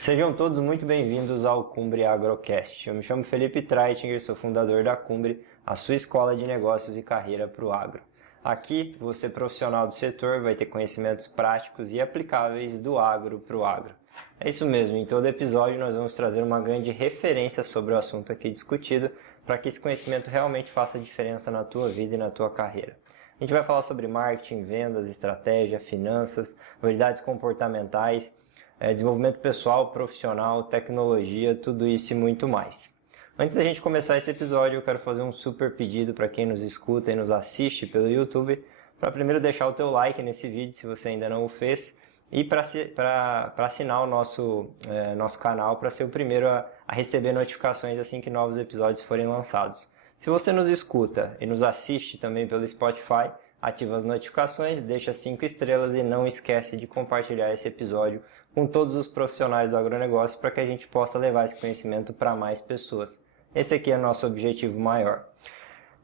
Sejam todos muito bem-vindos ao Cumbre Agrocast. Eu me chamo Felipe Treitinger, sou fundador da Cumbre, a sua escola de negócios e carreira para o agro. Aqui, você profissional do setor vai ter conhecimentos práticos e aplicáveis do agro para o agro. É isso mesmo, em todo episódio nós vamos trazer uma grande referência sobre o assunto aqui discutido para que esse conhecimento realmente faça diferença na tua vida e na tua carreira. A gente vai falar sobre marketing, vendas, estratégia, finanças, habilidades comportamentais, desenvolvimento pessoal, profissional, tecnologia, tudo isso e muito mais. Antes da gente começar esse episódio, eu quero fazer um super pedido para quem nos escuta e nos assiste pelo YouTube, para primeiro deixar o teu like nesse vídeo, se você ainda não o fez, e para assinar o nosso canal, para ser o primeiro a receber notificações assim que novos episódios forem lançados. Se você nos escuta e nos assiste também pelo Spotify, ativa as notificações, deixa 5 estrelas e não esquece de compartilhar esse episódio com todos os profissionais do agronegócio para que a gente possa levar esse conhecimento para mais pessoas. Esse aqui é o nosso objetivo maior.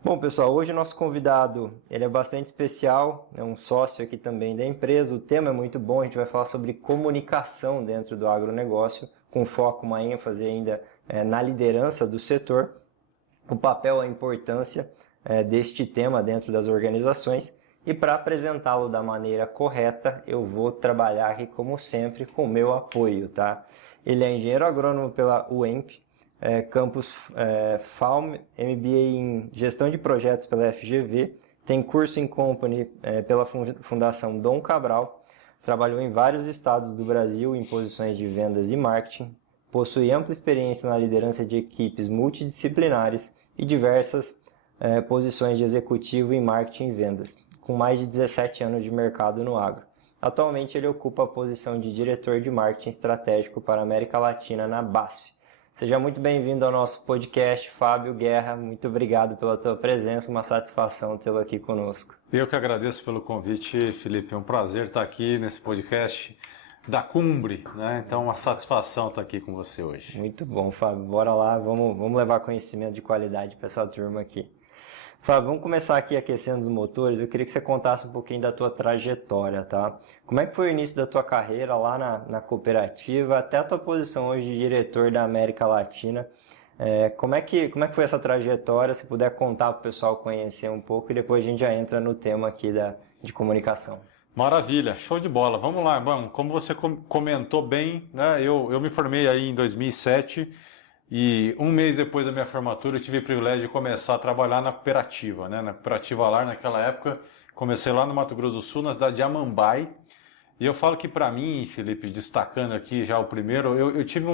Bom, pessoal, hoje o nosso convidado ele é bastante especial, é um sócio aqui também da empresa. O tema é muito bom, a gente vai falar sobre comunicação dentro do agronegócio, com foco, uma ênfase ainda na liderança do setor, o papel, a importância deste tema dentro das organizações. E para apresentá-lo da maneira correta, eu vou trabalhar aqui, como sempre, com o meu apoio, tá? Ele é engenheiro agrônomo pela UEMP, campus FAUM, MBA em gestão de projetos pela FGV, tem curso em company pela Fundação Dom Cabral, trabalhou em vários estados do Brasil em posições de vendas e marketing, possui ampla experiência na liderança de equipes multidisciplinares e diversas posições de executivo em marketing e vendas, com mais de 17 anos de mercado no agro. Atualmente ele ocupa a posição de diretor de marketing estratégico para a América Latina na BASF. Seja muito bem-vindo ao nosso podcast, Fábio Guerra. Muito obrigado pela tua presença, uma satisfação tê-lo aqui conosco. Eu que agradeço pelo convite, Felipe. É um prazer estar aqui nesse podcast da Cumbre, né? Então, uma satisfação estar aqui com você hoje. Muito bom, Fábio. Bora lá, vamos levar conhecimento de qualidade para essa turma aqui. Fábio, vamos começar aqui aquecendo os motores. Eu queria que você contasse um pouquinho da tua trajetória, tá? Como é que foi o início da tua carreira lá na cooperativa, até a tua posição hoje de diretor da América Latina? Como é que foi essa trajetória? Se puder contar para o pessoal conhecer um pouco e depois a gente já entra no tema aqui de comunicação. Maravilha, show de bola. Vamos lá, vamos. Como você comentou bem, né? Eu me formei aí em 2007. E um mês depois da minha formatura eu tive o privilégio de começar a trabalhar na cooperativa, né? Na cooperativa LAR naquela época, comecei lá no Mato Grosso do Sul, na cidade de Amambai. E eu falo que para mim, Felipe, destacando aqui já o primeiro, eu tive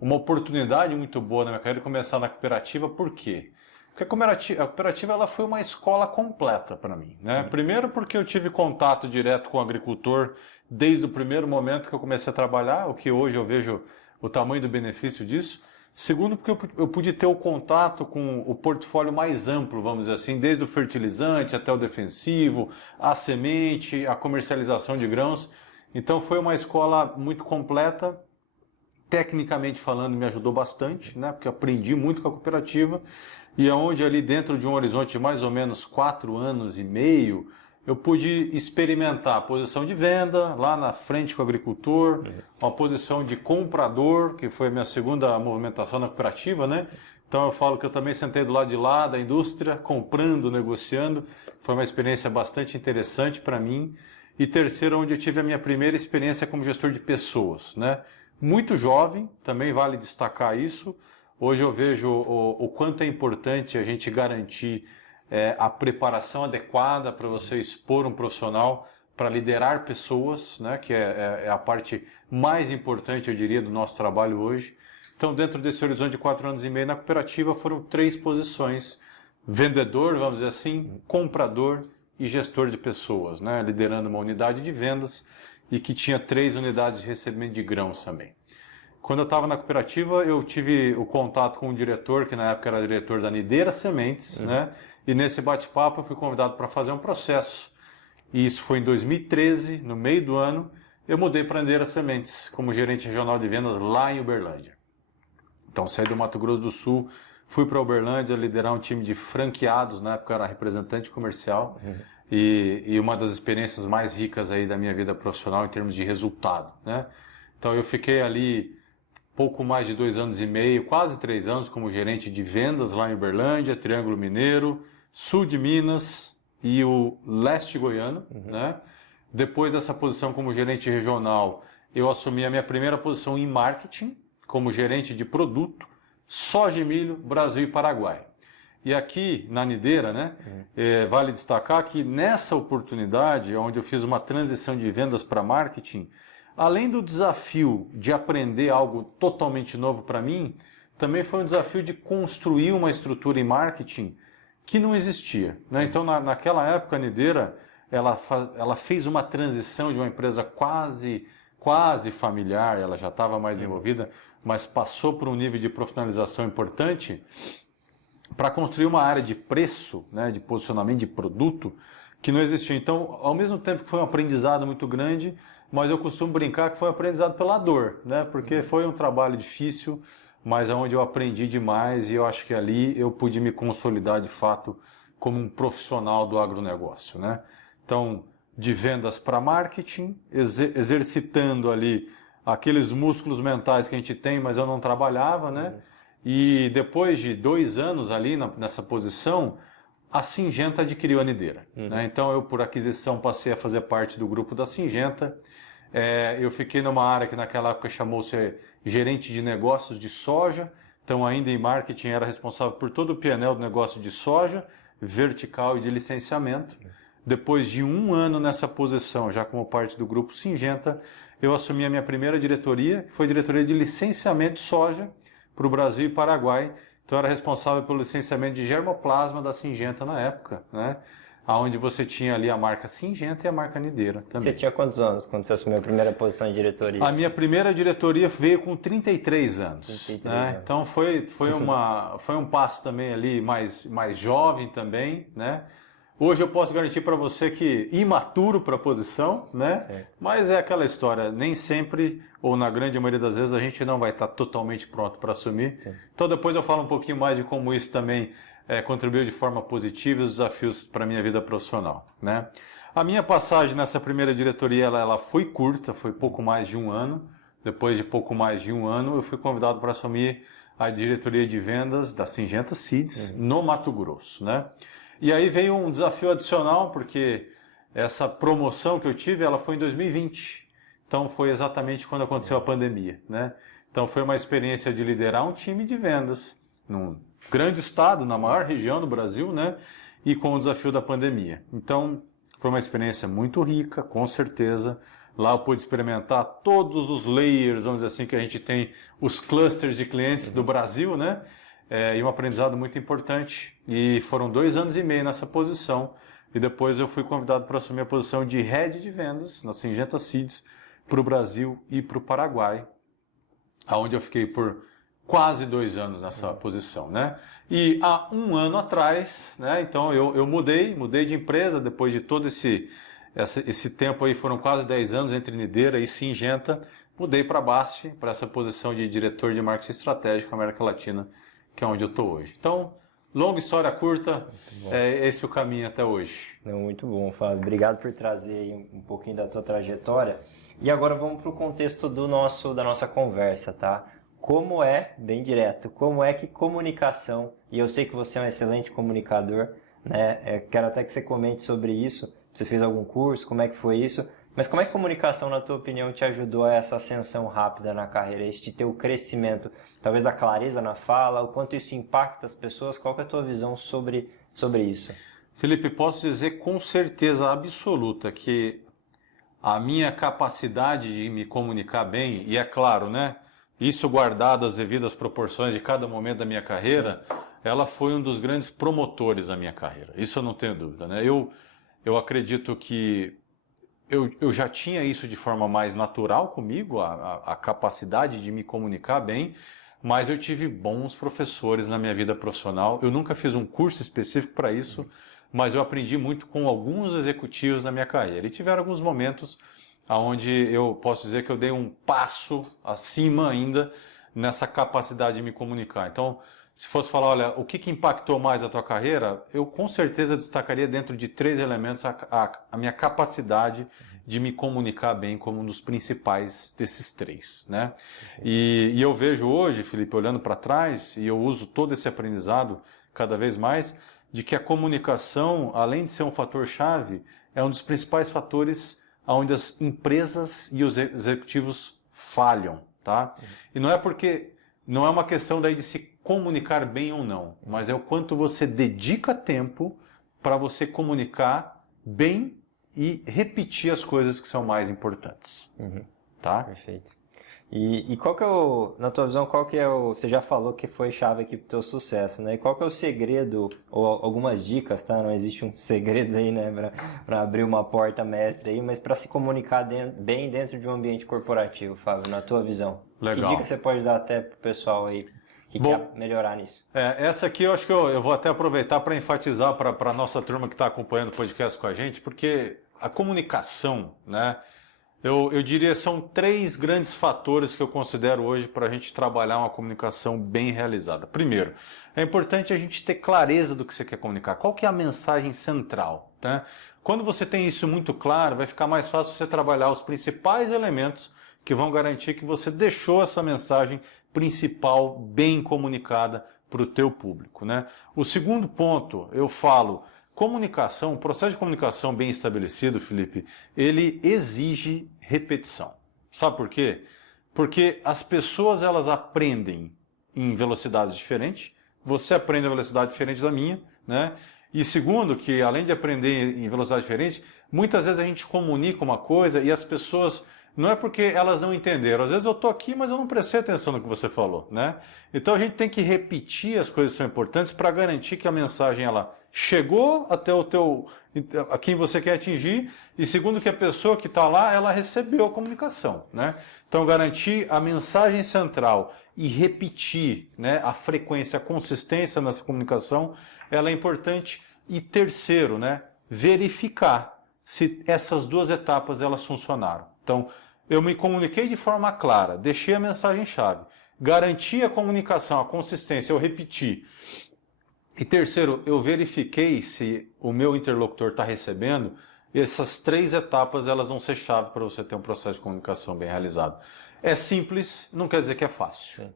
uma oportunidade muito boa na minha carreira de começar na cooperativa. Por quê? Porque a cooperativa ela foi uma escola completa para mim, né? Primeiro porque eu tive contato direto com o agricultor desde o primeiro momento que eu comecei a trabalhar, o que hoje eu vejo o tamanho do benefício disso. Segundo, porque eu pude ter o contato com o portfólio mais amplo, vamos dizer assim, desde o fertilizante até o defensivo, a semente, a comercialização de grãos. Então foi uma escola muito completa, tecnicamente falando me ajudou bastante, né? Porque eu aprendi muito com a cooperativa e aonde ali dentro de um horizonte de mais ou menos 4 anos e meio, eu pude experimentar a posição de venda, lá na frente com o agricultor, uma posição de comprador, que foi a minha segunda movimentação na cooperativa, né? Então eu falo que eu também sentei do lado de lá da indústria, comprando, negociando. Foi uma experiência bastante interessante para mim. E terceiro, onde eu tive a minha primeira experiência como gestor de pessoas, né? Muito jovem, também vale destacar isso. Hoje eu vejo o quanto é importante a gente garantir a preparação adequada para você expor um profissional para liderar pessoas, né, que é a parte mais importante, eu diria, do nosso trabalho hoje. Então, dentro desse horizonte de 4 anos e meio na cooperativa, foram 3 posições: vendedor, vamos dizer assim, comprador e gestor de pessoas, né, liderando uma unidade de vendas e que tinha 3 unidades de recebimento de grãos também. Quando eu estava na cooperativa, eu tive o contato com o diretor, que na época era diretor da Nideira Sementes, né? E nesse bate-papo eu fui convidado para fazer um processo. E isso foi em 2013, no meio do ano, eu mudei para a Nideira Sementes, como gerente regional de vendas lá em Uberlândia. Então saí do Mato Grosso do Sul, fui para Uberlândia liderar um time de franqueados, na época eu era representante comercial, e uma das experiências mais ricas aí da minha vida profissional em termos de resultado, né? Então eu fiquei ali pouco mais de 2 anos e meio, quase 3 anos como gerente de vendas lá em Uberlândia, Triângulo Mineiro, sul de Minas e o leste goiano, né? Depois dessa posição como gerente regional, eu assumi a minha primeira posição em marketing, como gerente de produto, soja e milho, Brasil e Paraguai. E aqui na Nideira, né, vale destacar que nessa oportunidade, onde eu fiz uma transição de vendas para marketing, além do desafio de aprender algo totalmente novo para mim, também foi um desafio de construir uma estrutura em marketing que não existia, né? Então, naquela época, a Nideira, ela fez uma transição de uma empresa quase familiar, ela já estava mais envolvida, mas passou por um nível de profissionalização importante para construir uma área de preço, né, de posicionamento de produto que não existia. Então, ao mesmo tempo que foi um aprendizado muito grande, mas eu costumo brincar que foi um aprendizado pela dor, né, porque foi um trabalho difícil, mas onde eu aprendi demais e eu acho que ali eu pude me consolidar de fato como um profissional do agronegócio, né? Então, de vendas para marketing, exercitando ali aqueles músculos mentais que a gente tem, mas eu não trabalhava, né? E depois de 2 anos ali nessa posição, a Syngenta adquiriu a Nideira, né? Então, eu por aquisição passei a fazer parte do grupo da Syngenta. Eu fiquei numa área que naquela época chamou-se gerente de negócios de soja. Então, ainda em marketing, era responsável por todo o P&L do negócio de soja, vertical e de licenciamento. Depois de 1 ano nessa posição, já como parte do grupo Syngenta, eu assumi a minha primeira diretoria, que foi a diretoria de licenciamento de soja para o Brasil e Paraguai. Então, eu era responsável pelo licenciamento de germoplasma da Syngenta na época, né? Onde você tinha ali a marca Syngenta e a marca Nideira também. Você tinha quantos anos quando você assumiu a primeira posição de diretoria? A minha primeira diretoria veio com 33 anos. 33 né? Anos. Então foi um passo também ali mais jovem também, né? Hoje eu posso garantir para você que imaturo para a posição, né? Certo. Mas é aquela história, nem sempre, ou na grande maioria das vezes, a gente não vai estar totalmente pronto para assumir. Sim. Então depois eu falo um pouquinho mais de como isso também contribuiu de forma positiva e os desafios para a minha vida profissional, né? A minha passagem nessa primeira diretoria, ela foi curta, foi pouco mais de 1 ano. Depois de pouco mais de 1 ano, eu fui convidado para assumir a diretoria de vendas da Syngenta Seeds no Mato Grosso, né? E aí veio um desafio adicional, porque essa promoção que eu tive, ela foi em 2020. Então foi exatamente quando aconteceu a pandemia, né? Então foi uma experiência de liderar um time de vendas num grande estado, na maior região do Brasil, né? E com o desafio da pandemia. Então foi uma experiência muito rica, com certeza. Lá eu pude experimentar todos os layers, vamos dizer assim, que a gente tem, os clusters de clientes do Brasil, né? E um aprendizado muito importante. E foram 2 anos e meio nessa posição. E depois eu fui convidado para assumir a posição de Head de Vendas na Syngenta Seeds para o Brasil e para o Paraguai, onde eu fiquei por quase 2 anos nessa posição, né? E há 1 ano atrás, né? Então eu mudei de empresa depois de todo esse tempo aí, foram quase 10 anos entre Nideira e Syngenta. Mudei para a BASF, para essa posição de diretor de marketing estratégico América Latina, que é onde eu estou hoje. Então, longa história curta, esse é o caminho até hoje. Muito bom, Fábio. Obrigado por trazer aí um pouquinho da tua trajetória. E agora vamos para o contexto da nossa conversa, tá? Como bem direto, como é que comunicação, e eu sei que você é um excelente comunicador, né? Quero até que você comente sobre isso. Você fez algum curso, como é que foi isso? Mas como é que a comunicação, na tua opinião, te ajudou a essa ascensão rápida na carreira, este teu crescimento, talvez da clareza na fala, o quanto isso impacta as pessoas? Qual que é a tua visão sobre isso? Felipe, posso dizer com certeza absoluta que a minha capacidade de me comunicar bem, e é claro, né, isso guardado as devidas proporções de cada momento da minha carreira, sim, ela foi um dos grandes promotores da minha carreira. Isso eu não tenho dúvida, né? Eu acredito que eu já tinha isso de forma mais natural comigo, a capacidade de me comunicar bem, mas eu tive bons professores na minha vida profissional. Eu nunca fiz um curso específico para isso, mas eu aprendi muito com alguns executivos na minha carreira. E tiveram alguns momentos onde eu posso dizer que eu dei um passo acima ainda nessa capacidade de me comunicar. Então, se fosse falar, olha, o que impactou mais a tua carreira, eu com certeza destacaria dentro de 3 elementos a minha capacidade de me comunicar bem como um dos principais desses três, né? E eu vejo hoje, Felipe, olhando para trás, e eu uso todo esse aprendizado cada vez mais, de que a comunicação, além de ser um fator-chave, é um dos principais fatores onde as empresas e os executivos falham, tá? E não é uma questão daí de se comunicar bem ou não, mas é o quanto você dedica tempo para você comunicar bem e repetir as coisas que são mais importantes, tá? Perfeito. E qual que é na tua visão, qual que é você já falou que foi chave aqui pro teu sucesso, né? E qual que é o segredo, ou algumas dicas, tá? Não existe um segredo aí, né, para abrir uma porta mestre aí, mas para se comunicar bem dentro de um ambiente corporativo, Fábio, na tua visão. Legal. Que dica você pode dar até pro pessoal aí que quer melhorar nisso? Essa aqui eu acho que eu vou até aproveitar para enfatizar para a nossa turma que está acompanhando o podcast com a gente, porque a comunicação, né? Eu diria são 3 grandes fatores que eu considero hoje para a gente trabalhar uma comunicação bem realizada. Primeiro, é importante a gente ter clareza do que você quer comunicar. Qual que é a mensagem central, né? Quando você tem isso muito claro, vai ficar mais fácil você trabalhar os principais elementos que vão garantir que você deixou essa mensagem principal bem comunicada para o teu público, né? O segundo ponto, eu falo, comunicação, o processo de comunicação bem estabelecido, Felipe, ele exige repetição. Sabe por quê? Porque as pessoas elas aprendem em velocidades diferentes, você aprende a velocidade diferente da minha, né? E segundo, que além de aprender em velocidade diferente, muitas vezes a gente comunica uma coisa e as pessoas não é porque elas não entenderam. Às vezes eu estou aqui, mas eu não prestei atenção no que você falou, né? Então a gente tem que repetir as coisas que são importantes para garantir que a mensagem ela chegou até a quem você quer atingir e segundo que a pessoa que está lá, ela recebeu a comunicação, né? Então garantir a mensagem central e repetir, né, a frequência, a consistência nessa comunicação, ela é importante. E terceiro, né, verificar se essas 2 etapas elas funcionaram. Então, eu me comuniquei de forma clara, deixei a mensagem-chave, garanti a comunicação, a consistência, eu repeti. E terceiro, eu verifiquei se o meu interlocutor está recebendo. Essas 3 etapas elas vão ser chave para você ter um processo de comunicação bem realizado. É simples, não quer dizer que é fácil. Sim.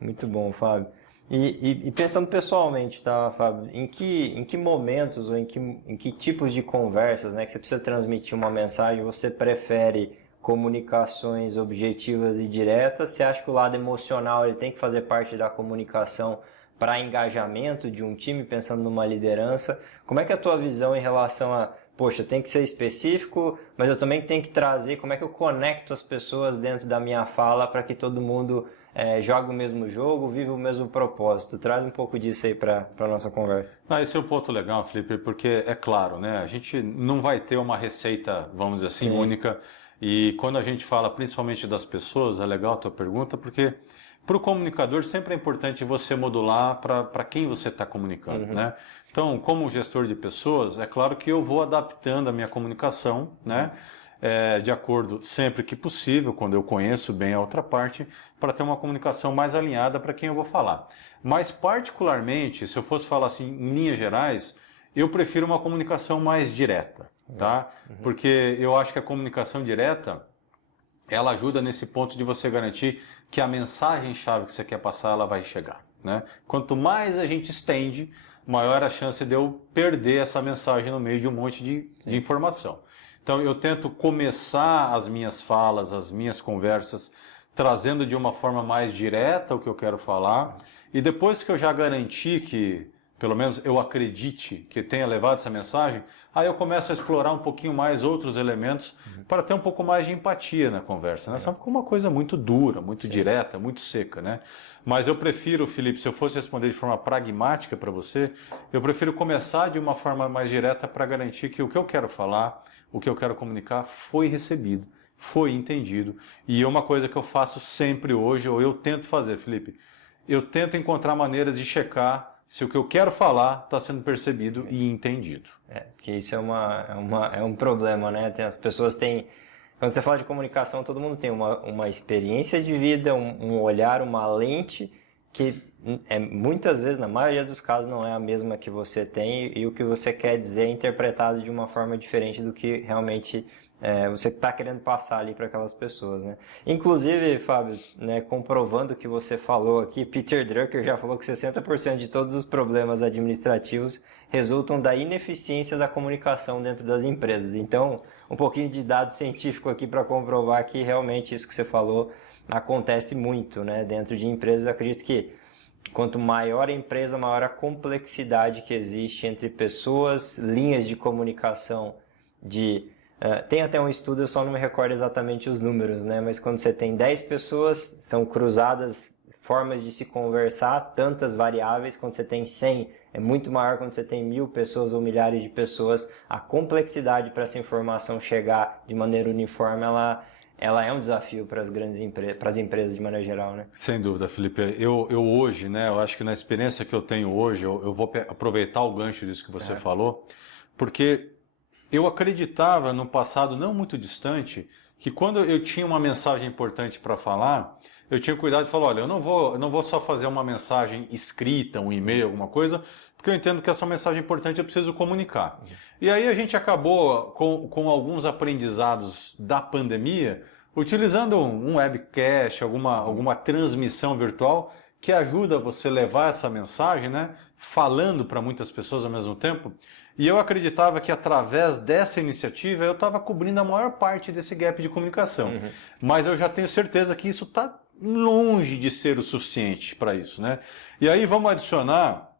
Muito bom, Fábio. E pensando pessoalmente, tá, Fábio? Em que momentos ou em que tipos de conversas, né, que você precisa transmitir uma mensagem, você prefere comunicações objetivas e diretas? Você acha que o lado emocional ele tem que fazer parte da comunicação para engajamento de um time, pensando numa liderança? Como é que é a tua visão em relação a, poxa, tem que ser específico, mas eu também tenho que trazer, como é que eu conecto as pessoas dentro da minha fala para que todo mundo joga o mesmo jogo, vive o mesmo propósito? Traz um pouco disso aí para a nossa conversa. Esse é um ponto legal, Felipe, porque é claro, né? A gente não vai ter uma receita, vamos dizer assim, única. E quando a gente fala principalmente das pessoas, é legal a tua pergunta, porque para o comunicador sempre é importante você modular para quem você está comunicando, né? Então, como gestor de pessoas, é claro que eu vou adaptando a minha comunicação, né? De acordo sempre que possível, quando eu conheço bem a outra parte, para ter uma comunicação mais alinhada para quem eu vou falar. Mas particularmente, se eu fosse falar assim em linhas gerais, eu prefiro uma comunicação mais direta, tá? Porque eu acho que a comunicação direta, ela ajuda nesse ponto de você garantir que a mensagem-chave que você quer passar, ela vai chegar, né? Quanto mais a gente estende, maior a chance de eu perder essa mensagem no meio de um monte de informação. Então eu tento começar as minhas falas, as minhas conversas, trazendo de uma forma mais direta o que eu quero falar. E depois que eu já garanti que, pelo menos eu acredite que tenha levado essa mensagem, aí eu começo a explorar um pouquinho mais outros elementos para ter um pouco mais de empatia na conversa, né? Senão fica uma coisa muito dura, muito direta, muito seca, né? Mas eu prefiro, Felipe, se eu fosse responder de forma pragmática para você, eu prefiro começar de uma forma mais direta para garantir que o que eu quero falar, o que eu quero comunicar foi recebido, foi entendido. E é uma coisa que eu faço sempre hoje, ou eu tento fazer, Felipe, eu tento encontrar maneiras de checar se o que eu quero falar está sendo percebido e entendido. Porque isso é um problema, né? As pessoas têm... Quando você fala de comunicação, todo mundo tem uma experiência de vida, um olhar, uma lente que muitas vezes, na maioria dos casos, não é a mesma que você tem e o que você quer dizer é interpretado de uma forma diferente do que realmente você está querendo passar ali para aquelas pessoas, né? Inclusive, Fábio, né, comprovando o que você falou aqui, Peter Drucker já falou que 60% de todos os problemas administrativos resultam da ineficiência da comunicação dentro das empresas. Então, um pouquinho de dado científico aqui para comprovar que realmente isso que você falou acontece muito, né, dentro de empresas. Eu acredito que quanto maior a empresa, maior a complexidade que existe entre pessoas, linhas de comunicação tem até um estudo, eu só não me recordo exatamente os números, né? Mas quando você tem 10 pessoas, são cruzadas formas de se conversar, tantas variáveis. Quando você tem 100, é muito maior. Quando você tem 1000 pessoas ou milhares de pessoas, a complexidade para essa informação chegar de maneira uniforme, ela é um desafio para as grandes empresas, para as empresas de maneira geral, né? Sem dúvida, Felipe. Eu hoje, né, eu acho que na experiência que eu tenho hoje, eu vou aproveitar o gancho disso que você falou, porque eu acreditava no passado não muito distante que quando eu tinha uma mensagem importante para falar, eu tinha cuidado de falar, olha, eu não vou só fazer uma mensagem escrita, um e-mail, alguma coisa, porque eu entendo que essa mensagem importante eu preciso comunicar. E aí a gente acabou com alguns aprendizados da pandemia, utilizando um webcast, alguma transmissão virtual que ajuda você a levar essa mensagem, né, falando para muitas pessoas ao mesmo tempo. E eu acreditava que através dessa iniciativa eu estava cobrindo a maior parte desse gap de comunicação. Mas eu já tenho certeza que isso está longe de ser o suficiente para isso, né? E aí vamos adicionar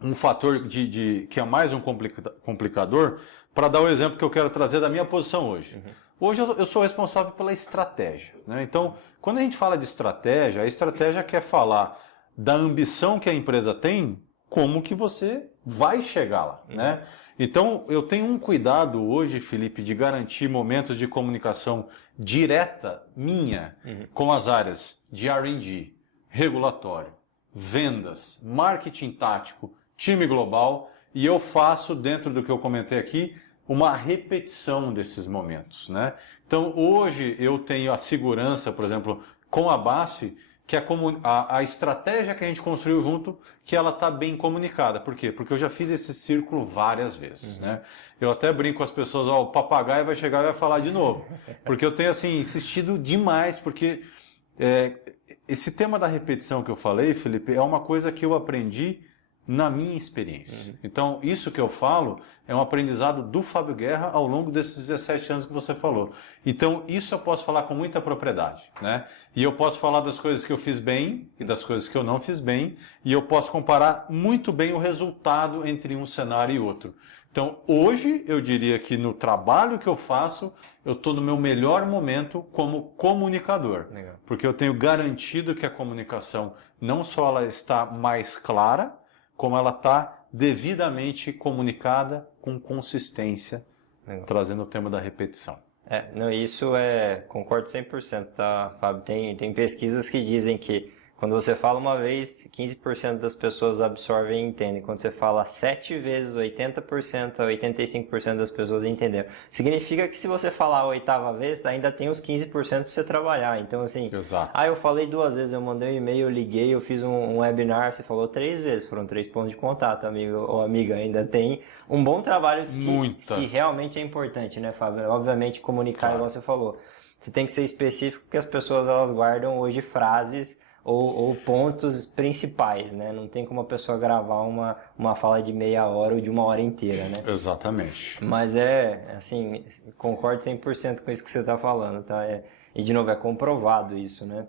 um fator que é mais um complicador para dar o exemplo que eu quero trazer da minha posição hoje. Hoje eu sou responsável pela estratégia, né? Então, quando a gente fala de estratégia, a estratégia quer falar da ambição que a empresa tem, como que você vai chegar lá, né? Então, eu tenho um cuidado hoje, Felipe, de garantir momentos de comunicação direta minha com as áreas de R&D, regulatório, vendas, marketing tático, time global, e eu faço, dentro do que eu comentei aqui, uma repetição desses momentos, né? Então, hoje eu tenho a segurança, por exemplo, com a BASF, que a estratégia que a gente construiu junto, que ela está bem comunicada. Por quê? Porque eu já fiz esse círculo várias vezes, né? Eu até brinco com as pessoas, o papagaio vai chegar e vai falar de novo. Porque eu tenho, assim, insistido demais, porque esse tema da repetição que eu falei, Felipe, é uma coisa que eu aprendi na minha experiência. Então, isso que eu falo é um aprendizado do Fábio Guerra ao longo desses 17 anos que você falou. Então, isso eu posso falar com muita propriedade, né? E eu posso falar das coisas que eu fiz bem e das coisas que eu não fiz bem, e eu posso comparar muito bem o resultado entre um cenário e outro. Então, hoje, eu diria que no trabalho que eu faço, eu estou no meu melhor momento como comunicador. Legal. Porque eu tenho garantido que a comunicação não só ela está mais clara, como ela está devidamente comunicada com consistência, trazendo o tema da repetição. Concordo 100%, tá, Fábio? Tem pesquisas que dizem que quando você fala uma vez, 15% das pessoas absorvem e entendem. Quando você fala 7 vezes, 80% a 85% das pessoas entenderam. Significa que se você falar a 8ª vez, ainda tem os 15% para você trabalhar. Então, assim, eu falei 2 vezes, eu mandei um e-mail, eu liguei, eu fiz um webinar, você falou 3 vezes, foram 3 pontos de contato, amigo ou amiga. Ainda tem um bom trabalho se realmente é importante, né, Fábio? Obviamente, comunicar, igual você falou. Você tem que ser específico, porque as pessoas elas guardam hoje frases ou pontos principais, né? Não tem como a pessoa gravar uma fala de meia hora ou de 1 hora inteira, né? Exatamente. Mas assim, concordo 100% com isso que você está falando, tá? E de novo, é comprovado isso, né?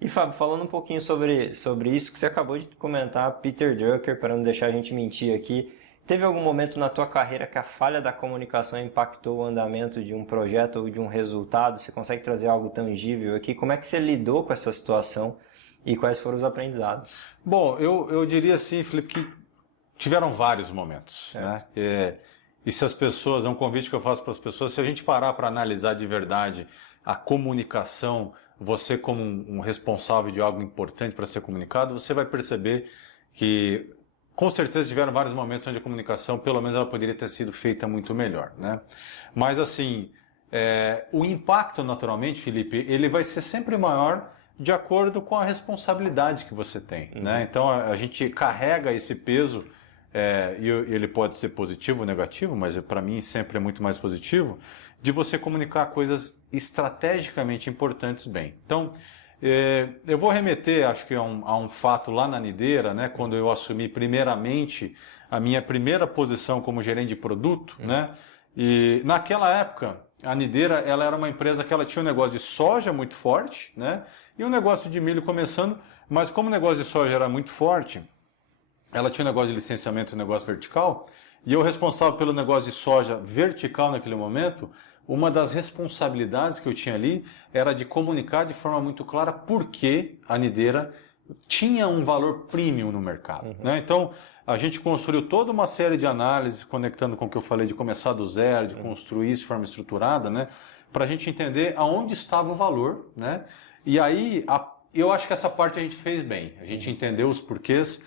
E Fábio, falando um pouquinho sobre isso que você acabou de comentar, Peter Drucker, para não deixar a gente mentir aqui, teve algum momento na tua carreira que a falha da comunicação impactou o andamento de um projeto ou de um resultado? Você consegue trazer algo tangível aqui? Como é que você lidou com essa situação? E quais foram os aprendizados? Bom, eu diria assim, Felipe, que tiveram vários momentos, né? E se as pessoas, é um convite que eu faço para as pessoas, se a gente parar para analisar de verdade a comunicação, você como um responsável de algo importante para ser comunicado, você vai perceber que com certeza tiveram vários momentos onde a comunicação, pelo menos ela poderia ter sido feita muito melhor, né? Mas assim, o impacto naturalmente, Felipe, ele vai ser sempre maior de acordo com a responsabilidade que você tem, né? Então a gente carrega esse peso e ele pode ser positivo ou negativo, mas para mim sempre é muito mais positivo, de você comunicar coisas estrategicamente importantes bem. Então, eu vou remeter, acho que a um fato lá na Nideira, né, quando eu assumi primeiramente a minha primeira posição como gerente de produto, né, e naquela época a Nideira ela era uma empresa que ela tinha um negócio de soja muito forte, né, e um negócio de milho começando, mas como o negócio de soja era muito forte, ela tinha um negócio de licenciamento e um negócio vertical, e eu responsável pelo negócio de soja vertical naquele momento, uma das responsabilidades que eu tinha ali era de comunicar de forma muito clara por que a Nideira tinha um valor premium no mercado. Né? Então, a gente construiu toda uma série de análises, conectando com o que eu falei de começar do zero, de construir isso de forma estruturada, né? Para a gente entender aonde estava o valor. Né? E aí, eu acho que essa parte a gente fez bem. A gente entendeu os porquês.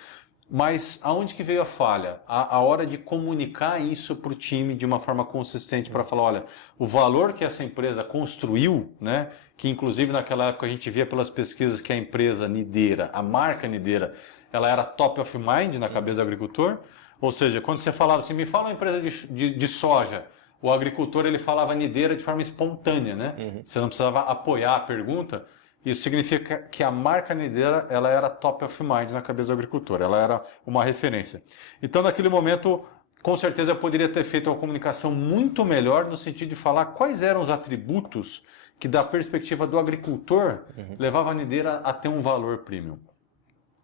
Mas aonde que veio a falha? A hora de comunicar isso para o time de uma forma consistente para falar, olha, o valor que essa empresa construiu, né, que inclusive naquela época a gente via pelas pesquisas que a empresa Nideira, a marca Nideira, ela era top of mind na cabeça do agricultor, ou seja, quando você falava assim, me fala uma empresa de soja, o agricultor ele falava Nideira de forma espontânea, né? Você não precisava apoiar a pergunta. Isso significa que a marca Nideira ela era top of mind na cabeça do agricultor, ela era uma referência. Então, naquele momento, com certeza eu poderia ter feito uma comunicação muito melhor no sentido de falar quais eram os atributos que, da perspectiva do agricultor, levava a Nideira a ter um valor premium.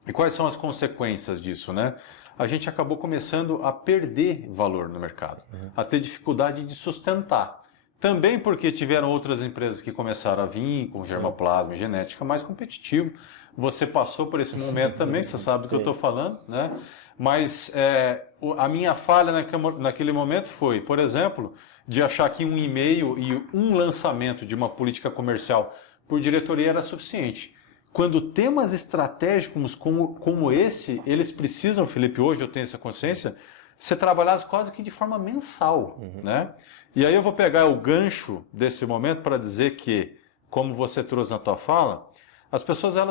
E quais são as consequências disso, né? A gente acabou começando a perder valor no mercado, a ter dificuldade de sustentar. Também porque tiveram outras empresas que começaram a vir com germoplasma e genética mais competitivo. Você passou por esse momento também, você sabe do que eu estou falando, né? Mas a minha falha naquele momento foi, por exemplo, de achar que um e-mail e um lançamento de uma política comercial por diretoria era suficiente. Quando temas estratégicos como esse, eles precisam, Felipe, hoje eu tenho essa consciência, ser trabalhados quase que de forma mensal, né? E aí eu vou pegar o gancho desse momento para dizer que, como você trouxe na tua fala, as pessoas, a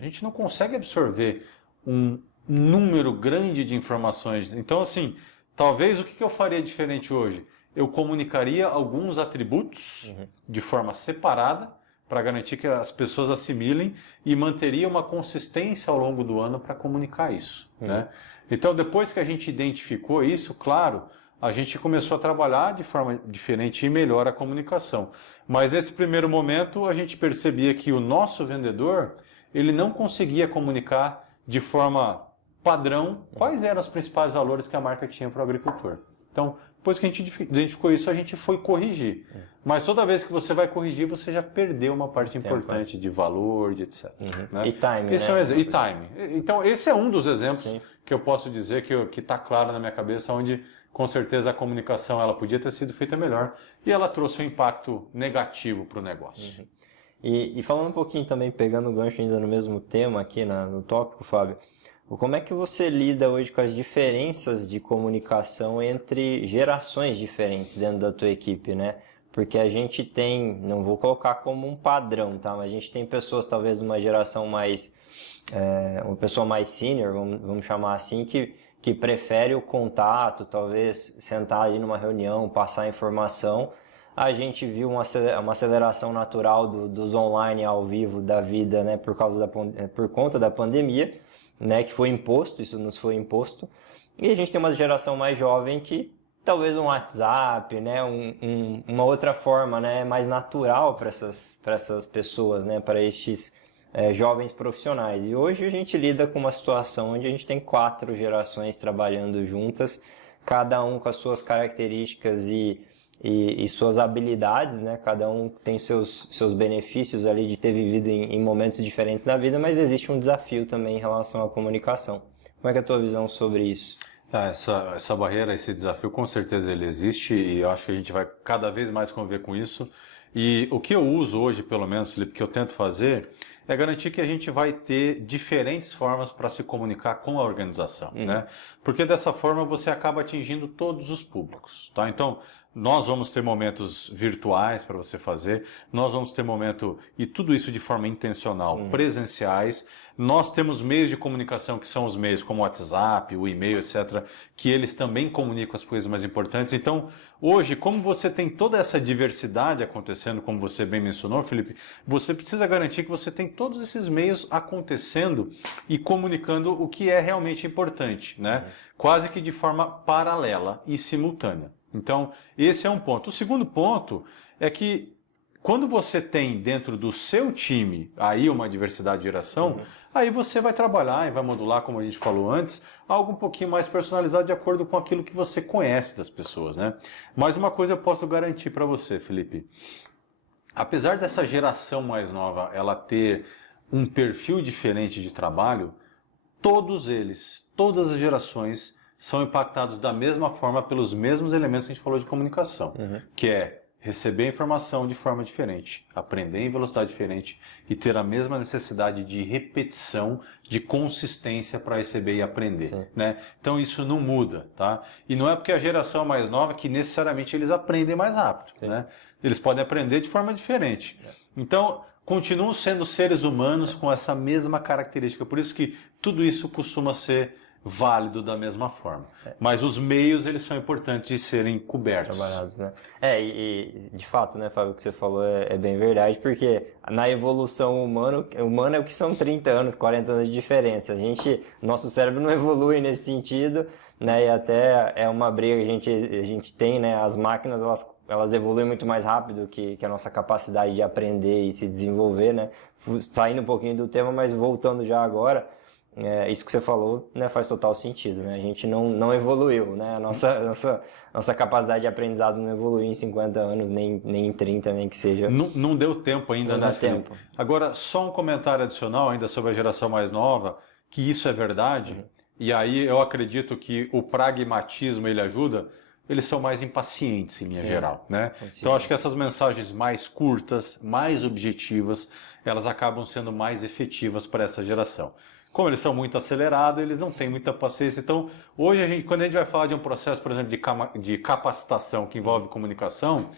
gente não consegue absorver um número grande de informações. Então, assim, talvez o que eu faria diferente hoje? Eu comunicaria alguns atributos de forma separada para garantir que as pessoas assimilem e manteria uma consistência ao longo do ano para comunicar isso, né? Então, depois que a gente identificou isso, claro, a gente começou a trabalhar de forma diferente e melhor a comunicação. Mas nesse primeiro momento, a gente percebia que o nosso vendedor, ele não conseguia comunicar de forma padrão quais eram os principais valores que a marca tinha para o agricultor. Então, depois que a gente identificou isso, a gente foi corrigir. Mas toda vez que você vai corrigir, você já perdeu uma parte importante de valor, de etc. Né? E time, esse né? E time. Então, esse é um dos exemplos que eu posso dizer que está claro na minha cabeça, onde com certeza a comunicação ela podia ter sido feita melhor e ela trouxe um impacto negativo para o negócio. E falando um pouquinho também, pegando o gancho ainda no mesmo tema aqui no tópico, Fábio, como é que você lida hoje com as diferenças de comunicação entre gerações diferentes dentro da tua equipe, né? Porque a gente tem, não vou colocar como um padrão, tá? Mas a gente tem pessoas talvez de uma geração mais, uma pessoa mais sênior, vamos chamar assim, que prefere o contato, talvez sentar ali numa reunião, passar informação. A gente viu uma aceleração natural dos online ao vivo da vida, né, por conta da pandemia, né, que foi imposto, isso nos foi imposto. E a gente tem uma geração mais jovem que talvez um WhatsApp, né, uma outra forma, né, mais natural para essas pessoas, né, para estes jovens profissionais. E hoje a gente lida com uma situação onde a gente tem 4 gerações trabalhando juntas, cada um com as suas características e suas habilidades, né? Cada um tem seus benefícios ali de ter vivido em momentos diferentes da vida, mas existe um desafio também em relação à comunicação. Como é que é a tua visão sobre isso? Essa barreira, esse desafio, com certeza ele existe e eu acho que a gente vai cada vez mais conviver com isso. E o que eu uso hoje, pelo menos, Felipe, que eu tento fazer, é garantir que a gente vai ter diferentes formas para se comunicar com a organização, né? Porque dessa forma você acaba atingindo todos os públicos, tá? Então, nós vamos ter momentos virtuais para você fazer, nós vamos ter e tudo isso de forma intencional, presenciais. Nós temos meios de comunicação que são os meios como o WhatsApp, o e-mail, etc., que eles também comunicam as coisas mais importantes. Então, hoje, como você tem toda essa diversidade acontecendo, como você bem mencionou, Felipe, você precisa garantir que você tem todos esses meios acontecendo e comunicando o que é realmente importante, né? Quase que de forma paralela e simultânea. Então, esse é um ponto. O segundo ponto é que quando você tem dentro do seu time aí uma diversidade de geração, aí você vai trabalhar e vai modular, como a gente falou antes, algo um pouquinho mais personalizado de acordo com aquilo que você conhece das pessoas, né? Mas uma coisa eu posso garantir para você, Felipe. Apesar dessa geração mais nova ela ter um perfil diferente de trabalho, todos eles, todas as gerações são impactados da mesma forma pelos mesmos elementos que a gente falou de comunicação, que é receber informação de forma diferente, aprender em velocidade diferente e ter a mesma necessidade de repetição, de consistência para receber e aprender, né? Então isso não muda, tá? E não é porque a geração mais nova que necessariamente eles aprendem mais rápido, né? Eles podem aprender de forma diferente. Então, continuam sendo seres humanos com essa mesma característica, por isso que tudo isso costuma ser válido da mesma forma. Mas os meios, eles são importantes de serem cobertos. Trabalhados, né? E de fato, né, Fábio, o que você falou é bem verdade, porque na evolução humana é o que são 30 anos, 40 anos de diferença. Nosso cérebro não evolui nesse sentido, né, e até é uma briga que a gente tem, né, as máquinas, elas evoluem muito mais rápido que a nossa capacidade de aprender e se desenvolver, né? Saindo um pouquinho do tema, mas voltando já agora, isso que você falou, né, faz total sentido, né? A gente não evoluiu, né? A nossa capacidade de aprendizado não evoluiu em 50 anos, nem em 30, nem que seja. Não deu tempo ainda, não né, dá Felipe? tempo. Agora, só um comentário adicional ainda sobre a geração mais nova, que isso é verdade, e aí eu acredito que o pragmatismo ele ajuda, eles são mais impacientes em linha geral, né? Então acho que essas mensagens mais curtas, mais objetivas, elas acabam sendo mais efetivas para essa geração. Como eles são muito acelerados, eles não têm muita paciência. Então, hoje, quando a gente vai falar de um processo, por exemplo, de capacitação que envolve comunicação,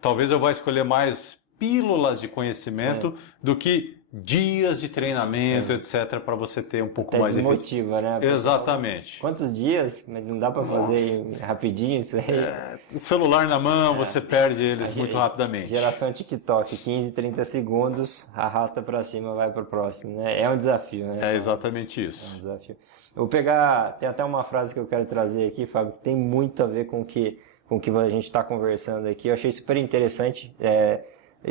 talvez eu vá escolher mais pílulas de conhecimento do que dias de treinamento, etc., para você ter um pouco Até mais desmotiva, né? Exatamente. Quantos dias? Mas não dá para fazer rapidinho isso aí? Celular na mão, você perde eles muito rapidamente. Geração TikTok, 15, 30 segundos, arrasta para cima, vai para o próximo, né? É um desafio, né? É exatamente isso. É um desafio. Eu vou tem até uma frase que eu quero trazer aqui, Fábio, que tem muito a ver com o que a gente está conversando aqui. Eu achei super interessante.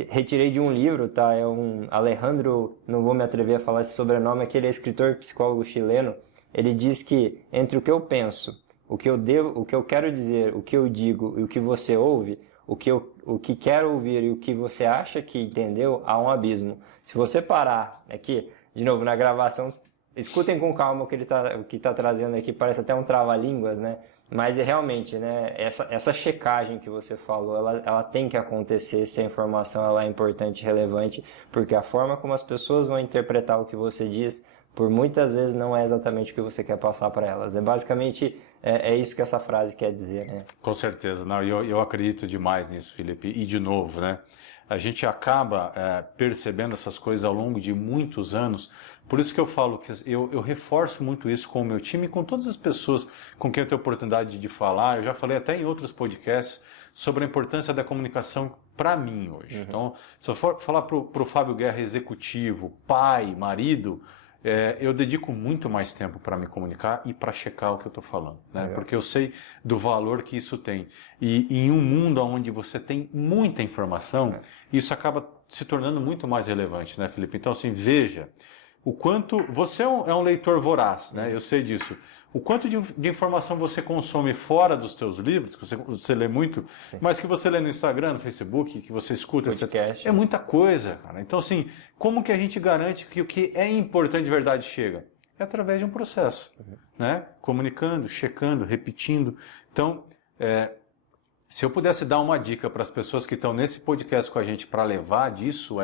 Retirei de um livro, tá? É um Alejandro, não vou me atrever a falar esse sobrenome, que ele é escritor e psicólogo chileno. Ele diz que entre o que eu penso, o que eu quero dizer, o que eu digo e o que você ouve, o que quero ouvir e o que você acha que entendeu, há um abismo. Se você parar aqui, de novo, na gravação, escutem com calma o que tá trazendo aqui, parece até um trava-línguas, né? Mas realmente, né, essa checagem que você falou, ela tem que acontecer se a informação ela é importante e relevante, porque a forma como as pessoas vão interpretar o que você diz, por muitas vezes não é exatamente o que você quer passar para elas. Basicamente isso que essa frase quer dizer, né? Com certeza, não, eu acredito demais nisso, Felipe. E de novo, né? A gente acaba percebendo essas coisas ao longo de muitos anos. Por isso que eu falo que eu reforço muito isso com o meu time e com todas as pessoas com quem eu tenho oportunidade de falar. Eu já falei até em outros podcasts sobre a importância da comunicação para mim hoje. Então, se eu for falar para o Fábio Guerra, executivo, pai, marido, eu dedico muito mais tempo para me comunicar e para checar o que eu estou falando, né? Porque eu sei do valor que isso tem. E em um mundo onde você tem muita informação, isso acaba se tornando muito mais relevante, né, Felipe? Então, assim, veja o quanto... Você é um leitor voraz, né? Eu sei disso. O quanto de informação você consome fora dos teus livros, que você lê muito, mas que você lê no Instagram, no Facebook, que você escuta... Podcast. É muita coisa, cara. Então, assim, como que a gente garante que o que é importante de verdade chega? É através de um processo, né? Comunicando, checando, repetindo. Então, Se eu pudesse dar uma dica para as pessoas que estão nesse podcast com a gente para levar disso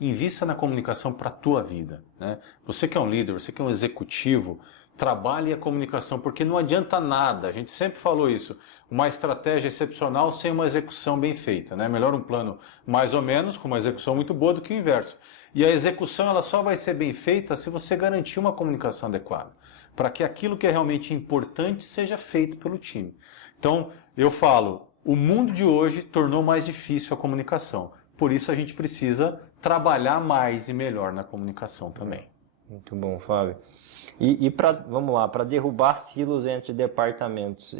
invista na comunicação para a tua vida, né? Você que é um líder, você que é um executivo, trabalhe a comunicação, porque não adianta nada, a gente sempre falou isso, uma estratégia excepcional sem uma execução bem feita, né? Melhor um plano mais ou menos, com uma execução muito boa do que o inverso. E a execução ela só vai ser bem feita se você garantir uma comunicação adequada, para que aquilo que é realmente importante seja feito pelo time. Então, eu falo, o mundo de hoje tornou mais difícil a comunicação. Por isso a gente precisa trabalhar mais e melhor na comunicação também. Muito bom, Fábio. Vamos lá, para derrubar silos entre departamentos,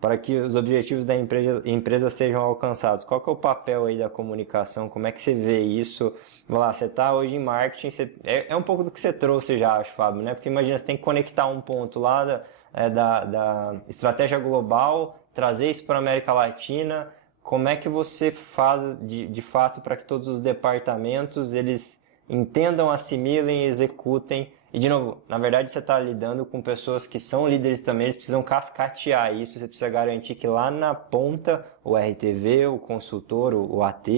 para que os objetivos da empresa sejam alcançados, qual que é o papel aí da comunicação? Como é que você vê isso? Vamos lá, você está hoje em marketing, é um pouco do que você trouxe já, acho, Fábio, né? Porque imagina, você tem que conectar um ponto lá da estratégia global, trazer isso para a América Latina. Como é que você faz de fato para que todos os departamentos eles entendam, assimilem e executem? E de novo, na verdade você está lidando com pessoas que são líderes também, eles precisam cascatear isso, você precisa garantir que lá na ponta o RTV, o consultor, o AT,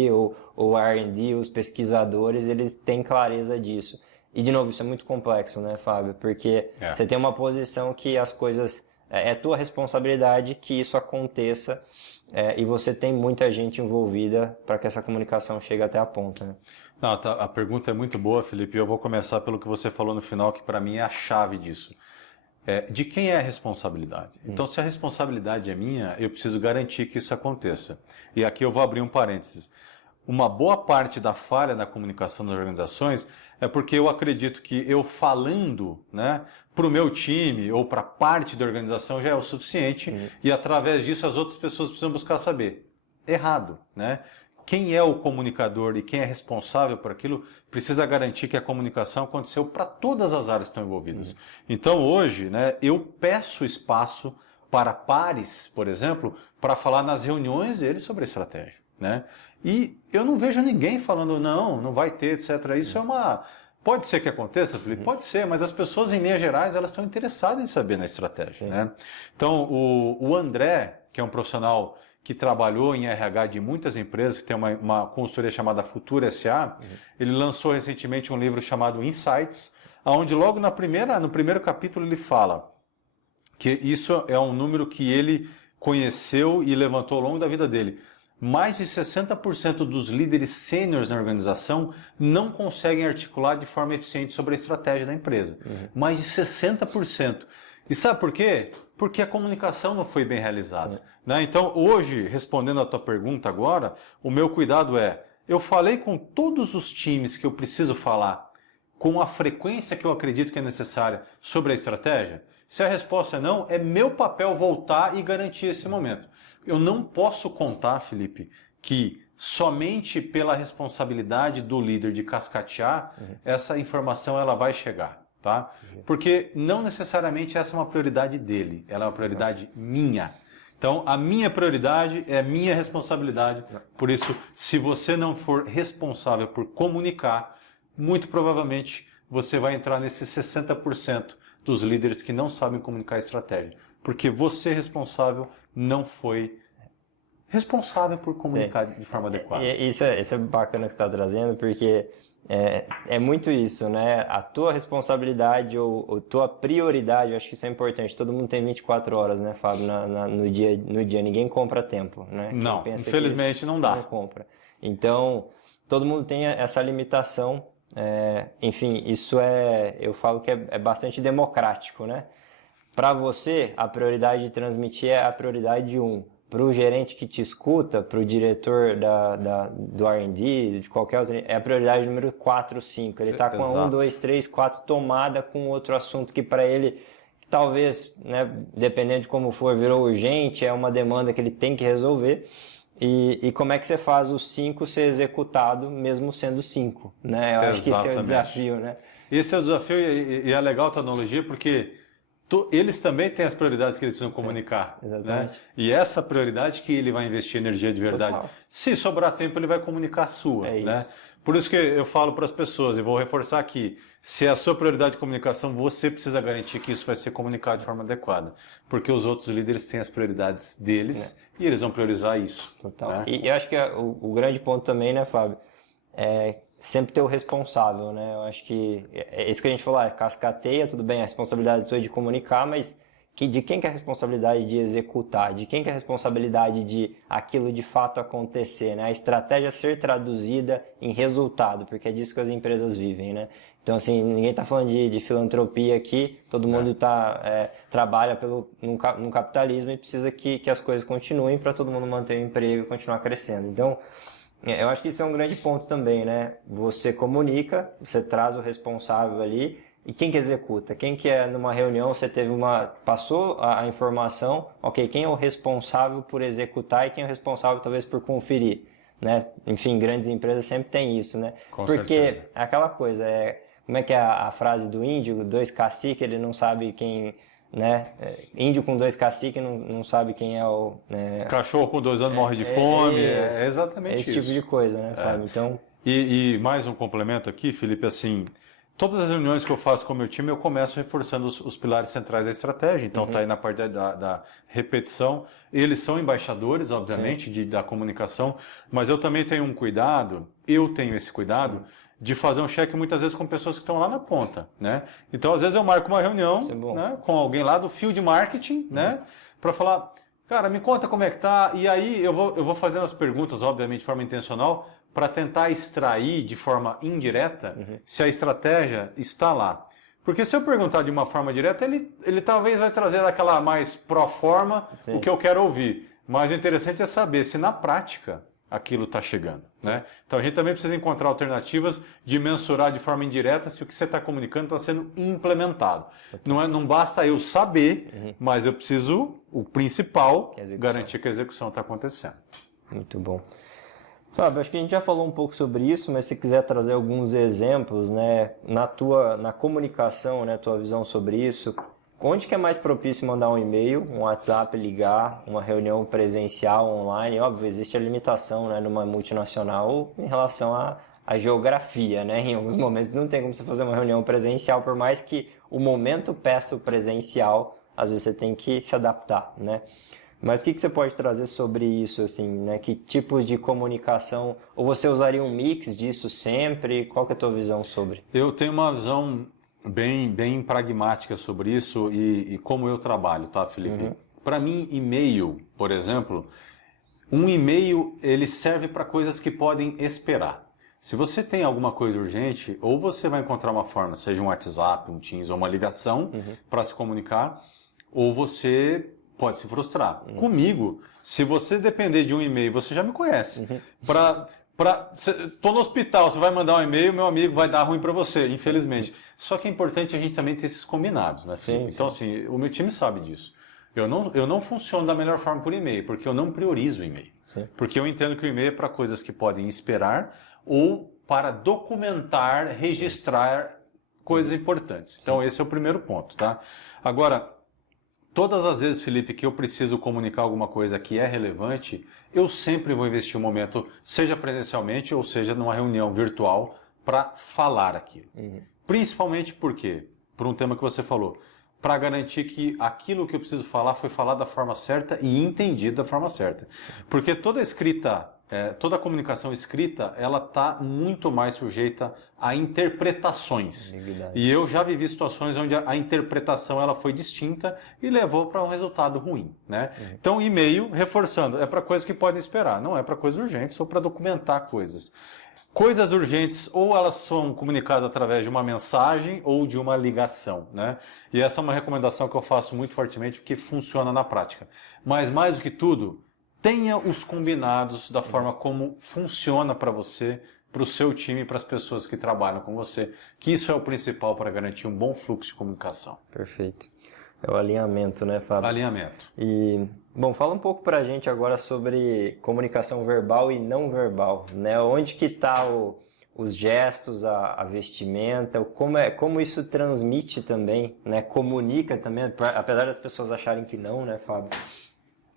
o R&D, os pesquisadores, eles têm clareza disso. E de novo, isso é muito complexo, né, Fábio? Porque você tem uma posição que as coisas... É tua responsabilidade que isso aconteça e você tem muita gente envolvida para que essa comunicação chegue até a ponta, né? Não, a pergunta é muito boa, Felipe. Eu vou começar pelo que você falou no final, que para mim é a chave disso. De quem é a responsabilidade? Então, se a responsabilidade é minha, eu preciso garantir que isso aconteça. E aqui eu vou abrir um parênteses. Uma boa parte da falha na comunicação das organizações é porque eu acredito que eu falando, né, para o meu time ou para parte da organização já é o suficiente e através disso as outras pessoas precisam buscar saber. Errado, né? Quem é o comunicador e quem é responsável por aquilo precisa garantir que a comunicação aconteceu para todas as áreas que estão envolvidas. Então hoje, né, eu peço espaço para pares, por exemplo, para falar nas reuniões deles sobre a estratégia, né? E eu não vejo ninguém falando, não vai ter, etc. Isso pode ser que aconteça, Felipe? Pode ser, mas as pessoas, em linhas gerais, elas estão interessadas em saber na estratégia, né? Então, o André, que é um profissional que trabalhou em RH de muitas empresas, que tem uma consultoria chamada Futura S.A., ele lançou recentemente um livro chamado Insights, onde logo no primeiro capítulo ele fala que isso é um número que ele conheceu e levantou ao longo da vida dele. Mais de 60% dos líderes sêniores na organização não conseguem articular de forma eficiente sobre a estratégia da empresa. Mais de 60%. E sabe por quê? Porque a comunicação não foi bem realizada, né? Então, hoje, respondendo a tua pergunta agora, o meu cuidado eu falei com todos os times que eu preciso falar, com a frequência que eu acredito que é necessária sobre a estratégia? Se a resposta é não, é meu papel voltar e garantir esse momento. Eu não posso contar, Felipe, que somente pela responsabilidade do líder de cascatear, essa informação ela vai chegar, tá? Porque não necessariamente essa é uma prioridade dele, ela é uma prioridade minha. Então, a minha prioridade é a minha responsabilidade. Por isso, se você não for responsável por comunicar, muito provavelmente você vai entrar nesses 60% dos líderes que não sabem comunicar a estratégia. Porque você responsável não foi responsável por comunicar de forma adequada. Isso é bacana que você está trazendo, porque é muito isso, né? A tua responsabilidade ou tua prioridade, eu acho que isso é importante. Todo mundo tem 24 horas, né, Fábio, no dia. Ninguém compra tempo, né? Não, infelizmente não dá. Não compra. Então, todo mundo tem essa limitação. Enfim, isso eu falo que é bastante democrático, né? Para você, a prioridade de transmitir é a prioridade de um. Para o gerente que te escuta, para o diretor do R&D, de qualquer outro, é a prioridade número 4, 5. Ele está com a 1, 2, 3, 4 tomada com outro assunto que para ele, talvez, né, dependendo de como for, virou urgente, é uma demanda que ele tem que resolver. E como é que você faz o 5 ser executado, mesmo sendo 5? Né? Eu acho que esse é o desafio, né? Esse é o desafio e é legal a tua analogia, porque eles também têm as prioridades que eles precisam comunicar. Exatamente. Né? E essa prioridade que ele vai investir energia de verdade. Total. Se sobrar tempo, ele vai comunicar a sua. É né? isso. Por isso que eu falo para as pessoas, e vou reforçar aqui, se é a sua prioridade de comunicação, você precisa garantir que isso vai ser comunicado de forma adequada. Porque os outros líderes têm as prioridades deles e eles vão priorizar isso. Total. Né? E eu acho que o grande ponto também, né, Fábio, é sempre ter o responsável, né? Eu acho que é isso que a gente falou, cascateia, tudo bem, a responsabilidade tua é de comunicar, mas de quem que é a responsabilidade de executar? De quem que é a responsabilidade de aquilo de fato acontecer, né? A estratégia ser traduzida em resultado, porque é disso que as empresas vivem, né? Então, assim, ninguém está falando de filantropia aqui, todo mundo trabalha num capitalismo e precisa que as coisas continuem para todo mundo manter o emprego e continuar crescendo. Então, eu acho que isso é um grande ponto também, né? Você comunica, você traz o responsável ali, e quem que executa? Quem que é numa reunião, você passou a informação, ok, quem é o responsável por executar e quem é o responsável talvez por conferir, né? Enfim, grandes empresas sempre têm isso, né? Porque certeza. é aquela coisa, como é que é a frase do índio? 2 caciques, ele não sabe quem... né? Índio com 2 caciques não sabe quem é o... Cachorro com 2 anos morre de fome, é exatamente esse isso. tipo de coisa, né, Fábio? Então... E mais um complemento aqui, Felipe, assim, todas as reuniões que eu faço com o meu time, eu começo reforçando os pilares centrais da estratégia, então tá aí na parte da repetição. Eles são embaixadores, obviamente, da comunicação, mas eu também tenho esse cuidado, de fazer um check muitas vezes com pessoas que estão lá na ponta, né? Então, às vezes eu marco uma reunião, né, com alguém lá do field marketing, né, para falar, cara, me conta como é que tá, e aí eu vou fazendo as perguntas, obviamente, de forma intencional, para tentar extrair de forma indireta se a estratégia está lá. Porque se eu perguntar de uma forma direta, ele talvez vai trazer daquela mais pro forma o que eu quero ouvir. Mas o interessante é saber se na prática aquilo está chegando, né? Então a gente também precisa encontrar alternativas de mensurar de forma indireta se o que você está comunicando está sendo implementado. Não basta eu saber, mas eu preciso, o principal, garantir que a execução está acontecendo. Muito bom. Fábio, acho que a gente já falou um pouco sobre isso, mas se quiser trazer alguns exemplos, né, na comunicação, né, tua visão sobre isso, onde que é mais propício mandar um e-mail, um WhatsApp, ligar, uma reunião presencial, online? Óbvio, existe a limitação, né, numa multinacional em relação à geografia, né? Em alguns momentos não tem como você fazer uma reunião presencial, por mais que o momento peça o presencial, às vezes você tem que se adaptar, né? Mas o que você pode trazer sobre isso, assim, né? Que tipos de comunicação, ou você usaria um mix disso sempre? Qual que é a tua visão sobre? Eu tenho uma visão bem pragmática sobre isso e como eu trabalho, tá, Felipe? Para mim, e-mail, por exemplo, um e-mail ele serve para coisas que podem esperar. Se você tem alguma coisa urgente, ou você vai encontrar uma forma, seja um WhatsApp, um Teams ou uma ligação para se comunicar, ou você pode se frustrar. Comigo, se você depender de um e-mail, você já me conhece. Tô no hospital, você vai mandar um e-mail, meu amigo vai dar ruim para você, infelizmente. Só que é importante a gente também ter esses combinados, né? Então, assim, o meu time sabe disso. Eu não funciono da melhor forma por e-mail, porque eu não priorizo o e-mail. Porque eu entendo que o e-mail é para coisas que podem esperar ou para documentar, registrar coisas importantes. Então, esse é o primeiro ponto, tá? Agora, todas as vezes, Felipe, que eu preciso comunicar alguma coisa que é relevante, eu sempre vou investir um momento, seja presencialmente ou seja numa reunião virtual, para falar aquilo. Principalmente por quê? Por um tema que você falou. Para garantir que aquilo que eu preciso falar foi falado da forma certa e entendido da forma certa. Porque toda comunicação escrita, ela está muito mais sujeita a interpretações. E eu já vivi situações onde a interpretação ela foi distinta e levou para um resultado ruim, né? Então, e-mail, reforçando, é para coisas que podem esperar, não é para coisas urgentes ou para documentar coisas. Coisas urgentes, ou elas são comunicadas através de uma mensagem ou de uma ligação, né? E essa é uma recomendação que eu faço muito fortemente, porque funciona na prática. Mas, mais do que tudo, tenha os combinados da forma como funciona para você, para o seu time e para as pessoas que trabalham com você, que isso é o principal para garantir um bom fluxo de comunicação. Perfeito. É o alinhamento, né, Fábio? Alinhamento. E, bom, fala um pouco para a gente agora sobre comunicação verbal e não verbal, né? Onde que está o os gestos, a vestimenta, como isso transmite também, né? Comunica também, apesar das pessoas acharem que não, né, Fábio?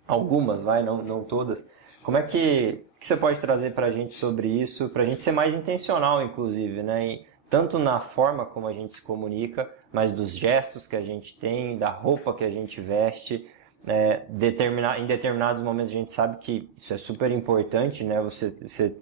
Algumas, não todas. Como é que você pode trazer para a gente sobre isso, para a gente ser mais intencional, inclusive, né? Tanto na forma como a gente se comunica, mas dos gestos que a gente tem, da roupa que a gente veste. Em determinados momentos a gente sabe que isso é super importante, né? Você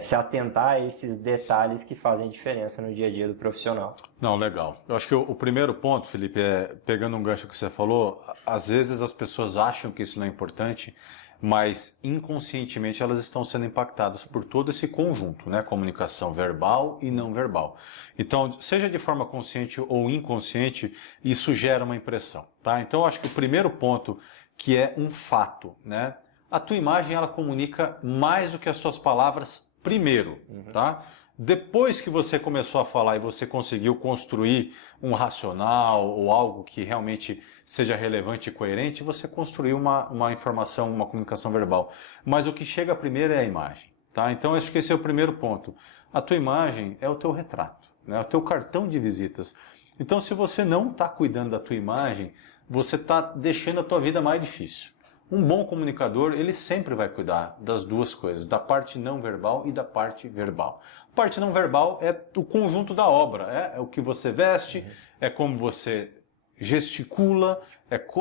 se atentar a esses detalhes que fazem diferença no dia a dia do profissional. Não, legal. Eu acho que o primeiro ponto, Felipe, pegando um gancho que você falou, às vezes as pessoas acham que isso não é importante, mas inconscientemente elas estão sendo impactadas por todo esse conjunto, né? Comunicação verbal e não verbal. Então, seja de forma consciente ou inconsciente, isso gera uma impressão, tá? Então, eu acho que o primeiro ponto, que é um fato, né? A tua imagem, ela comunica mais do que as tuas palavras primeiro, tá? Depois que você começou a falar e você conseguiu construir um racional ou algo que realmente seja relevante e coerente, você construiu uma informação, uma comunicação verbal. Mas o que chega primeiro é a imagem, tá? Então, acho que esse é o primeiro ponto. A tua imagem é o teu retrato, né? É o teu cartão de visitas. Então, se você não está cuidando da tua imagem, você está deixando a tua vida mais difícil. Um bom comunicador, ele sempre vai cuidar das duas coisas, da parte não verbal e da parte verbal. A parte não verbal é o conjunto da obra, é o que você veste, é como você gesticula,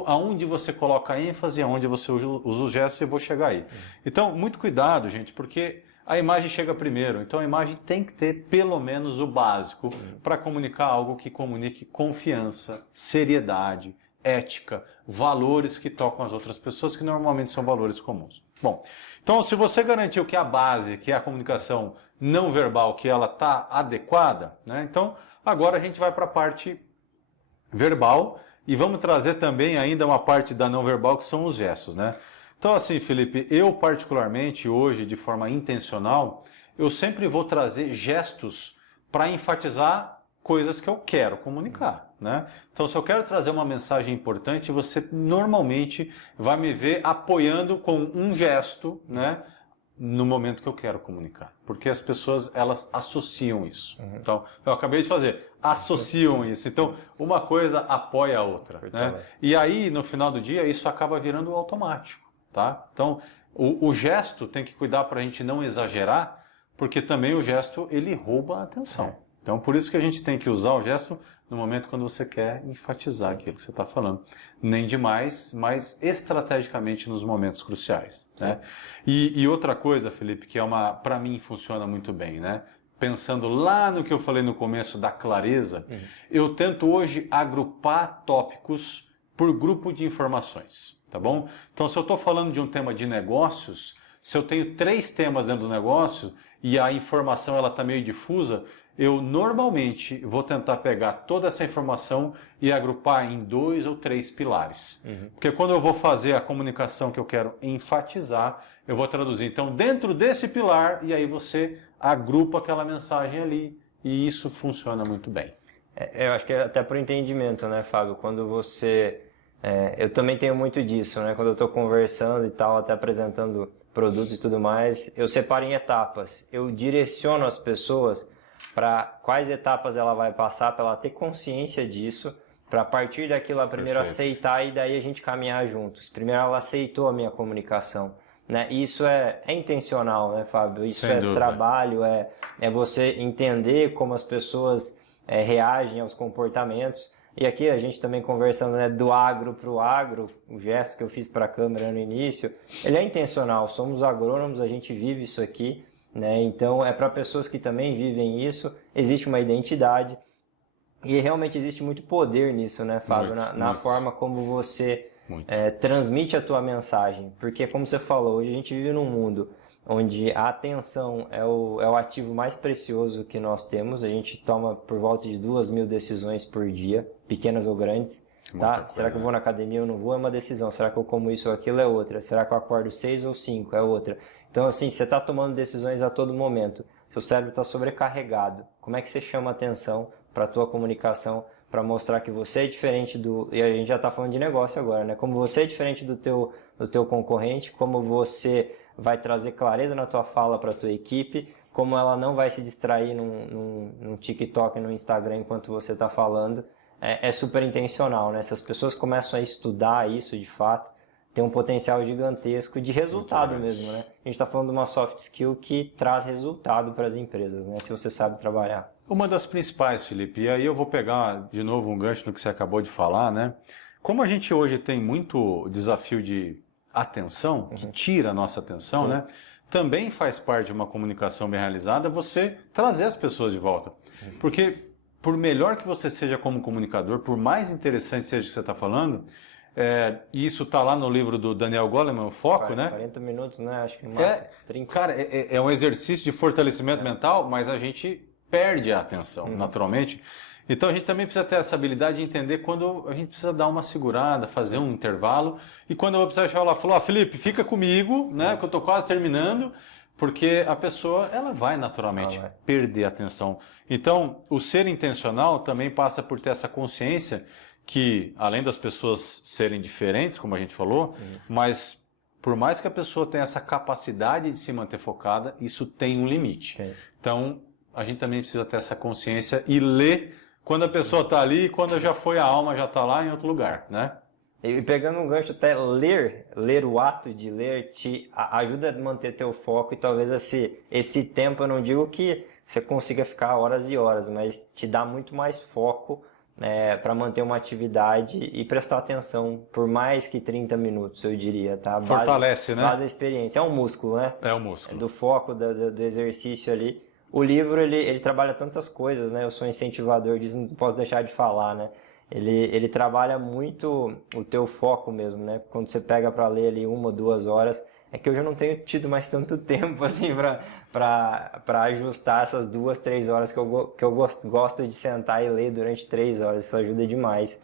aonde você coloca ênfase, aonde você usa os gestos, e eu vou chegar aí. Então, muito cuidado, gente, porque a imagem chega primeiro. Então, a imagem tem que ter pelo menos o básico para comunicar algo que comunique confiança, seriedade, ética, valores que tocam as outras pessoas, que normalmente são valores comuns. Bom, então se você garantiu que a base, que é a comunicação não verbal, que ela está adequada, né? Então agora a gente vai para a parte verbal e vamos trazer também ainda uma parte da não verbal, que são os gestos, né? Então assim, Felipe, eu particularmente hoje, de forma intencional, eu sempre vou trazer gestos para enfatizar coisas que eu quero comunicar, né? Então, se eu quero trazer uma mensagem importante, você normalmente vai me ver apoiando com um gesto, né? No momento que eu quero comunicar. Porque as pessoas, elas associam isso. Então, eu acabei de fazer, associam isso. Então, uma coisa apoia a outra, né? E aí, no final do dia, isso acaba virando automático, tá? Então, o gesto tem que cuidar para a gente não exagerar, porque também o gesto, ele rouba a atenção. Então, por isso que a gente tem que usar o gesto no momento quando você quer enfatizar aquilo que você está falando. Nem demais, mas estrategicamente nos momentos cruciais, né? E outra coisa, Felipe, que para mim funciona muito bem, né? Pensando lá no que eu falei no começo da clareza, eu tento hoje agrupar tópicos por grupo de informações, tá bom? Então, se eu estou falando de um tema de negócios, se eu tenho 3 temas dentro do negócio e a informação ela está meio difusa, eu normalmente vou tentar pegar toda essa informação e agrupar em 2 ou 3 pilares. Porque quando eu vou fazer a comunicação que eu quero enfatizar, eu vou traduzir. Então, dentro desse pilar, e aí você agrupa aquela mensagem ali, e isso funciona muito bem. Eu acho que é até por entendimento, né, Fábio? Quando você... eu também tenho muito disso, né? Quando eu estou conversando e tal, até apresentando produtos e tudo mais, eu separo em etapas. Eu direciono as pessoas para quais etapas ela vai passar, para ela ter consciência disso, para a partir daquilo ela primeiro aceitar e daí a gente caminhar juntos. Primeiro ela aceitou a minha comunicação, né? E isso é intencional, né, Fábio? Isso Sem dúvida. Trabalho, é você entender como as pessoas reagem aos comportamentos. E aqui a gente também conversando, né, do agro para o agro, o gesto que eu fiz para a câmera no início, ele é intencional, somos agrônomos, a gente vive isso aqui, né? Então é para pessoas que também vivem isso, existe uma identidade e realmente existe muito poder nisso, né, Fábio? Na forma como você transmite a tua mensagem, porque como você falou, hoje a gente vive num mundo onde a atenção é o ativo mais precioso que nós temos, a gente toma por volta de 2.000 decisões por dia, pequenas ou grandes, tá? Será que eu vou na academia ou não vou? É uma decisão. Será que eu como isso ou aquilo? É outra. Será que eu acordo 6 ou 5? É outra. Então, assim, você está tomando decisões a todo momento. Seu cérebro está sobrecarregado. Como é que você chama atenção para a tua comunicação, para mostrar que você é diferente do... E a gente já está falando de negócio agora, né? Como você é diferente do teu concorrente, como você vai trazer clareza na tua fala para a tua equipe, como ela não vai se distrair num TikTok, no Instagram enquanto você está falando, é super intencional, né? Se as pessoas começam a estudar isso de fato, tem um potencial gigantesco de resultado mesmo, né? A gente está falando de uma soft skill que traz resultado para as empresas, né? Se você sabe trabalhar. Uma das principais, Felipe, e aí eu vou pegar de novo um gancho no que você acabou de falar, né? Como a gente hoje tem muito desafio de atenção, que tira a nossa atenção, Sim. né? Também faz parte de uma comunicação bem realizada você trazer as pessoas de volta. Porque por melhor que você seja como comunicador, por mais interessante seja o que você está falando, e isso está lá no livro do Daniel Goleman, o Foco, 40 minutos, né? Acho que no máximo 30. Cara, é um exercício de fortalecimento mental, mas a gente perde a atenção, naturalmente. Então a gente também precisa ter essa habilidade de entender quando a gente precisa dar uma segurada, fazer um intervalo, e quando eu vou precisar chegar lá, falar, Felipe, fica comigo, né? Que eu estou quase terminando, porque a pessoa ela vai naturalmente perder a atenção. Então, o ser intencional também passa por ter essa consciência que, além das pessoas serem diferentes, como a gente falou, mas por mais que a pessoa tenha essa capacidade de se manter focada, isso tem um limite. Então, a gente também precisa ter essa consciência e ler quando a pessoa está ali e quando já foi a alma, já está lá em outro lugar, né? E pegando um gancho, até ler o ato de ler te ajuda a manter teu foco e talvez esse tempo, eu não digo que você consiga ficar horas e horas, mas te dá muito mais foco, né, para manter uma atividade e prestar atenção por mais que 30 minutos, eu diria, tá? Fortalece, né? Base a experiência. É um músculo, né? É um músculo. Do foco, do exercício ali. O livro, ele trabalha tantas coisas, né? Eu sou incentivador disso, não posso deixar de falar, né? Ele trabalha muito o teu foco mesmo, né? Quando você pega para ler ali 1 ou 2 horas, é que eu já não tenho tido mais tanto tempo assim para ajustar essas 2, 3 horas que eu gosto de sentar e ler durante 3 horas. Isso ajuda demais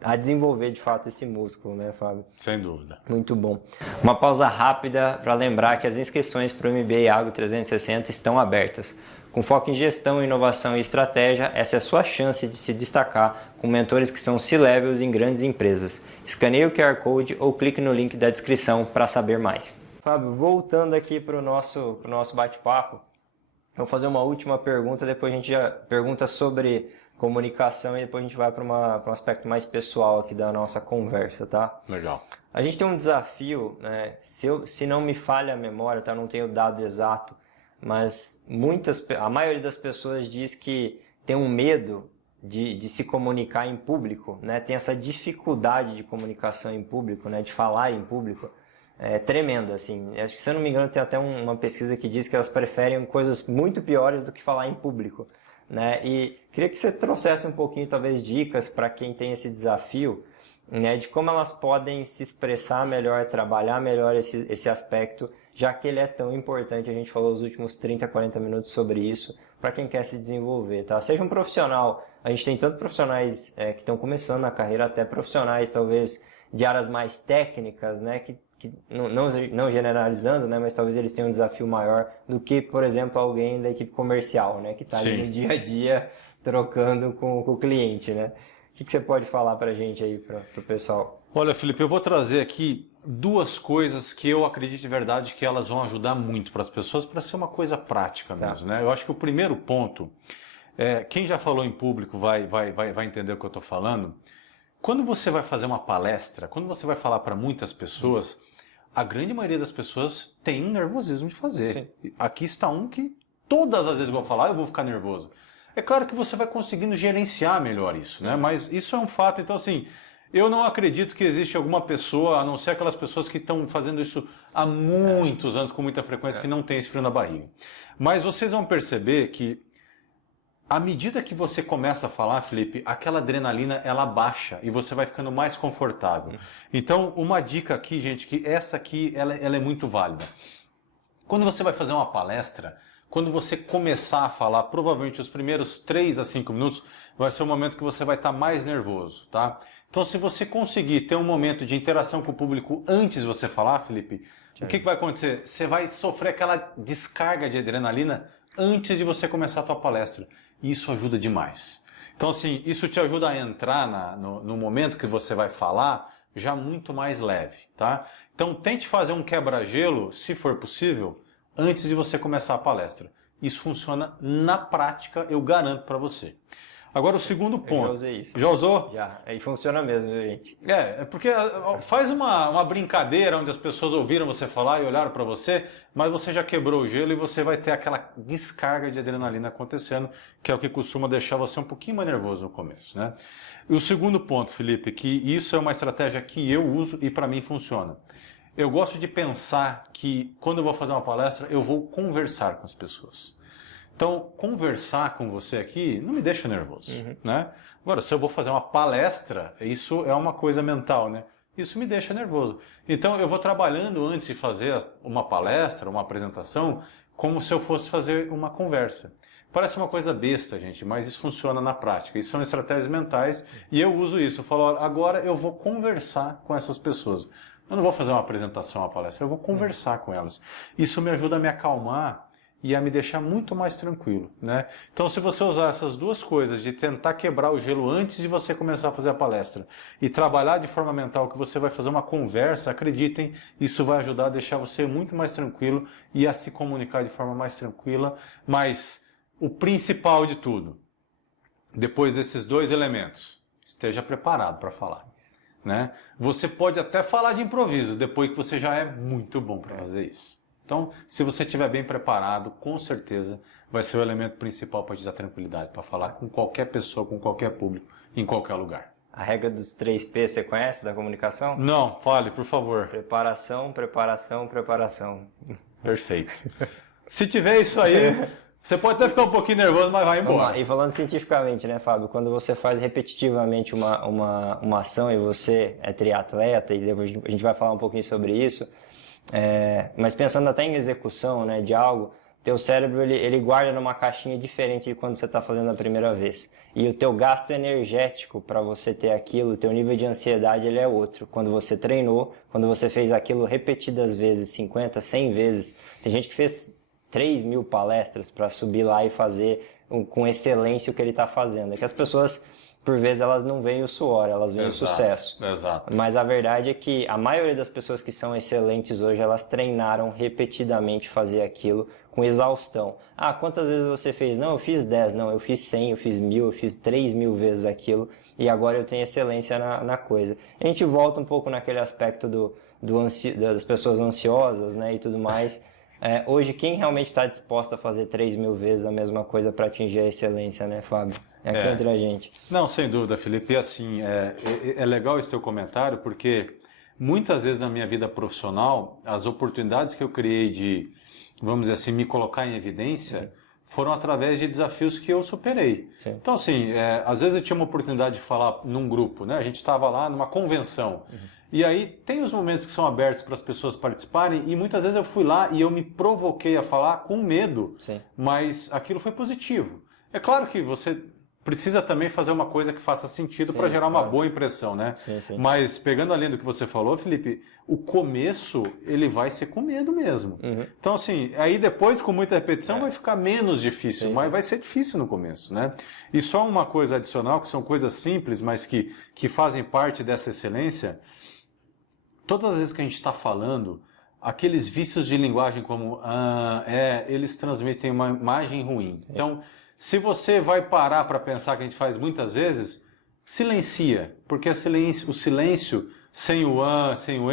a desenvolver de fato esse músculo, né, Fábio? Sem dúvida. Muito bom. Uma pausa rápida para lembrar que as inscrições para o MBA Agro 360 estão abertas. Com foco em gestão, inovação e estratégia, essa é a sua chance de se destacar com mentores que são C-levels em grandes empresas. Escaneie o QR Code ou clique no link da descrição para saber mais. Fábio, voltando aqui para o nosso bate-papo, eu vou fazer uma última pergunta, depois a gente já pergunta sobre comunicação e depois a gente vai para um aspecto mais pessoal aqui da nossa conversa, tá? Legal. A gente tem um desafio, né? Se não me falha a memória, tá? Não tenho o dado exato, mas a maioria das pessoas diz que tem um medo de se comunicar em público, né? Tem essa dificuldade de comunicação em público, né? De falar em público. É tremenda, assim. Acho que, se eu não me engano, tem até uma pesquisa que diz que elas preferem coisas muito piores do que falar em público, né? E queria que você trouxesse um pouquinho, talvez, dicas para quem tem esse desafio, né? De como elas podem se expressar melhor, trabalhar melhor esse aspecto, já que ele é tão importante. A gente falou os últimos 30, 40 minutos sobre isso, para quem quer se desenvolver, tá? Seja um profissional, a gente tem tanto profissionais que estão começando na carreira, até profissionais, talvez, de áreas mais técnicas, né? Que não generalizando, né? Mas talvez eles tenham um desafio maior do que, por exemplo, alguém da equipe comercial, né? Que está ali no dia a dia trocando com o cliente, né? O que você pode falar para a gente aí, para o pessoal? Olha, Felipe, eu vou trazer aqui 2 coisas que eu acredito de verdade que elas vão ajudar muito para as pessoas, para ser uma coisa prática mesmo, né? Eu acho que o primeiro ponto, quem já falou em público vai entender o que eu estou falando. Quando você vai fazer uma palestra, quando você vai falar para muitas pessoas, a grande maioria das pessoas tem um nervosismo de fazer. Sim. Aqui está um que todas as vezes que eu vou falar, eu vou ficar nervoso. É claro que você vai conseguindo gerenciar melhor isso, né? Mas isso é um fato. Então, assim, eu não acredito que existe alguma pessoa, a não ser aquelas pessoas que estão fazendo isso há muitos anos, com muita frequência, que não tem esse frio na barriga. Mas vocês vão perceber que, à medida que você começa a falar, Felipe, aquela adrenalina, ela baixa e você vai ficando mais confortável. Então, uma dica aqui, gente, que essa aqui, ela é muito válida. Quando você vai fazer uma palestra, quando você começar a falar, provavelmente os primeiros 3 a 5 minutos, vai ser o momento que você vai estar mais nervoso, tá? Então, se você conseguir ter um momento de interação com o público antes de você falar, Felipe, o que vai acontecer? Você vai sofrer aquela descarga de adrenalina antes de você começar a tua palestra. E isso ajuda demais. Então, assim, isso te ajuda a entrar no momento que você vai falar já muito mais leve, tá? Então, tente fazer um quebra-gelo, se for possível, antes de você começar a palestra. Isso funciona na prática, eu garanto para você. Agora o segundo ponto. Eu já usei isso. Já usou? Já. Aí funciona mesmo, viu, gente? É porque faz uma brincadeira onde as pessoas ouviram você falar e olharam para você, mas você já quebrou o gelo e você vai ter aquela descarga de adrenalina acontecendo, que é o que costuma deixar você um pouquinho mais nervoso no começo, né? E o segundo ponto, Felipe, que isso é uma estratégia que eu uso e para mim funciona. Eu gosto de pensar que quando eu vou fazer uma palestra, eu vou conversar com as pessoas. Então, conversar com você aqui não me deixa nervoso, né? Agora, se eu vou fazer uma palestra, isso é uma coisa mental, né? Isso me deixa nervoso. Então, eu vou trabalhando antes de fazer uma palestra, uma apresentação, como se eu fosse fazer uma conversa. Parece uma coisa besta, gente, mas isso funciona na prática. Isso são estratégias mentais e eu uso isso. Eu falo, olha, agora eu vou conversar com essas pessoas. Eu não vou fazer uma apresentação, uma palestra, eu vou conversar com elas. Isso me ajuda a me acalmar e a me deixar muito mais tranquilo, né? Então, se você usar essas duas coisas, de tentar quebrar o gelo antes de você começar a fazer a palestra e trabalhar de forma mental que você vai fazer uma conversa, acreditem, isso vai ajudar a deixar você muito mais tranquilo e a se comunicar de forma mais tranquila. Mas o principal de tudo, depois desses dois elementos, esteja preparado para falar, né? Você pode até falar de improviso, depois que você já é muito bom para fazer isso. Então, se você estiver bem preparado, com certeza vai ser o elemento principal para te dar tranquilidade, para falar com qualquer pessoa, com qualquer público, em qualquer lugar. A regra dos 3P você conhece da comunicação? Não, fale, por favor. Preparação, preparação, preparação. Perfeito. Se tiver isso aí, você pode até ficar um pouquinho nervoso, mas vai embora. E falando cientificamente, né, Fábio? Quando você faz repetitivamente uma ação e você é triatleta, e depois a gente vai falar um pouquinho sobre isso, mas pensando até em execução, né, de algo, teu cérebro ele guarda numa caixinha diferente de quando você está fazendo a primeira vez. E o teu gasto energético para você ter aquilo, o teu nível de ansiedade ele é outro. Quando você treinou, quando você fez aquilo repetidas vezes, 50, 100 vezes, tem gente que fez 3.000 palestras para subir lá e fazer com excelência o que ele está fazendo. É que as pessoas, por vezes, elas não veem o suor, elas veem o sucesso. Exato. Mas a verdade é que a maioria das pessoas que são excelentes hoje, elas treinaram repetidamente fazer aquilo com exaustão. Ah, quantas vezes você fez? Não, eu fiz 10, não, eu fiz 100, eu fiz 1.000, eu fiz 3.000 vezes aquilo e agora eu tenho excelência na coisa. A gente volta um pouco naquele aspecto das pessoas ansiosas, né, e tudo mais. Hoje, quem realmente está disposto a fazer 3.000 vezes a mesma coisa para atingir a excelência, né, Fábio? Aqui entre a gente. Não, sem dúvida, Felipe. E assim, é legal esse teu comentário, porque muitas vezes na minha vida profissional, as oportunidades que eu criei de, vamos dizer assim, me colocar em evidência, foram através de desafios que eu superei. Sim. Então, assim, às vezes eu tinha uma oportunidade de falar num grupo, né? A gente estava lá numa convenção. E aí tem os momentos que são abertos para as pessoas participarem e muitas vezes eu fui lá e eu me provoquei a falar com medo, Sim. mas aquilo foi positivo. É claro que você precisa também fazer uma coisa que faça sentido para gerar uma boa impressão, né? Sim. Mas pegando a linha do que você falou, Felipe, o começo ele vai ser com medo mesmo. Então assim, aí depois com muita repetição vai ficar menos difícil, mas vai ser difícil no começo, né? E só uma coisa adicional, que são coisas simples, mas que fazem parte dessa excelência. Todas as vezes que a gente está falando, aqueles vícios de linguagem como eles transmitem uma imagem ruim. Sim. Então, se você vai parar para pensar que a gente faz muitas vezes, silencia, porque o silêncio sem o sem o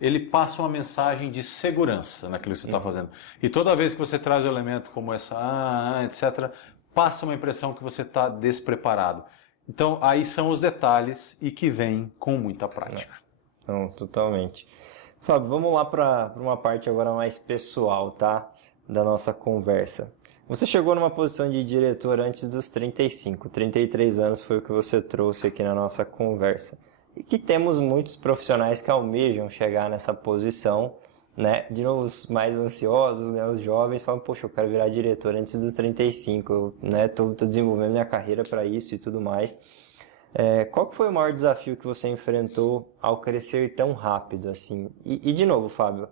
ele passa uma mensagem de segurança naquilo que você está fazendo. E toda vez que você traz um elemento como essa, etc., passa uma impressão que você está despreparado. Então, aí são os detalhes e que vêm com muita prática. Não, totalmente. Fábio, vamos lá para uma parte agora mais pessoal, tá? Da nossa conversa. Você chegou numa posição de diretor antes dos 35, 33 anos foi o que você trouxe aqui na nossa conversa. E que temos muitos profissionais que almejam chegar nessa posição, né? De novo, os mais ansiosos, né? Os jovens falam, poxa, eu quero virar diretor antes dos 35, eu, né? Tô desenvolvendo minha carreira para isso e tudo mais. Qual que foi o maior desafio que você enfrentou ao crescer tão rápido assim? E de novo, Fábio,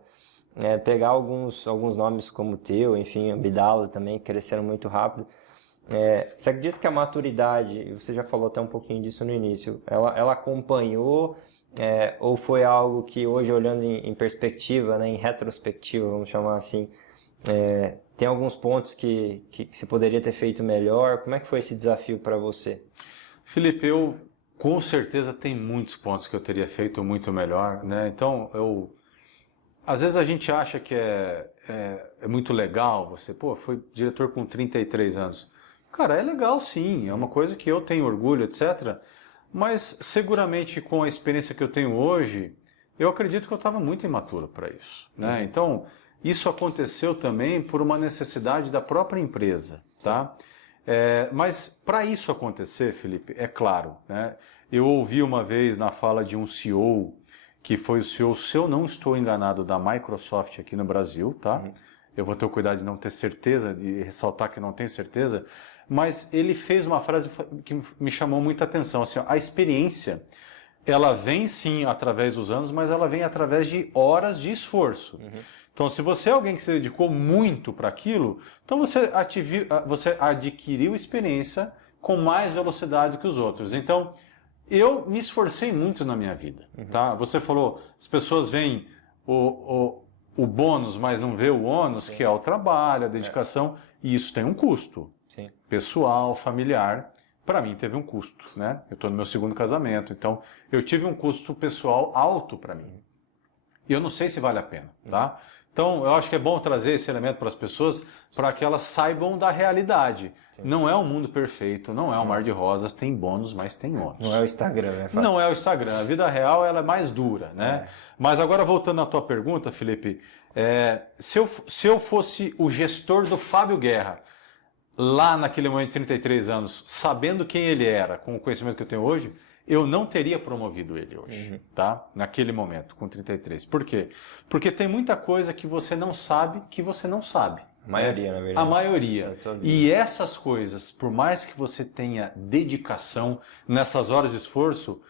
pegar alguns nomes como o teu, enfim, Abdala também, que cresceram muito rápido. Você acredita que a maturidade, você já falou até um pouquinho disso no início, ela acompanhou ou foi algo que hoje, olhando em perspectiva, né, em retrospectiva, vamos chamar assim, Tem alguns pontos que você poderia ter feito melhor? Como é que foi esse desafio para você? Felipe, eu com certeza tem muitos pontos que eu teria feito muito melhor, né? Então, às vezes a gente acha que é muito legal você, foi diretor com 33 anos. Cara, é legal sim, é uma coisa que eu tenho orgulho, etc. Mas seguramente com a experiência que eu tenho hoje, eu acredito que eu estava muito imaturo para isso, né? Então, isso aconteceu também por uma necessidade da própria empresa, tá? Mas para isso acontecer, Felipe, é claro, né? Eu ouvi uma vez na fala de um CEO, que foi o CEO, se eu não estou enganado, da Microsoft aqui no Brasil, tá? Eu vou ter o cuidado de não ter certeza, de ressaltar que não tenho certeza, mas ele fez uma frase que me chamou muita atenção, assim, a experiência, ela vem sim através dos anos, mas ela vem através de horas de esforço. Então, se você é alguém que se dedicou muito para aquilo, então você adquiriu experiência com mais velocidade que os outros. Então, eu me esforcei muito na minha vida, tá? Você falou, as pessoas veem o bônus, mas não vê o ônus, que é o trabalho, a dedicação, e isso tem um custo. Sim. Pessoal, familiar, para mim teve um custo, né? Eu estou no meu segundo casamento, então eu tive um custo pessoal alto para mim. E eu não sei se vale a pena, tá? Então, eu acho que é bom trazer esse elemento para as pessoas, para que elas saibam da realidade. Sim. Não é um mundo perfeito, não é um mar de rosas, tem bônus, mas tem ônus. Não é o Instagram, né? Não é o Instagram, a vida real ela é mais dura, né? Mas agora, voltando à tua pergunta, Felipe, se eu fosse o gestor do Fábio Guerra, lá naquele momento de 33 anos, sabendo quem ele era, com o conhecimento que eu tenho hoje, eu não teria promovido ele hoje, tá? Naquele momento, com 33. Por quê? Porque tem muita coisa que você não sabe que você não sabe. A maioria, na verdade. A maioria. E essas coisas, por mais que você tenha dedicação nessas horas de esforço,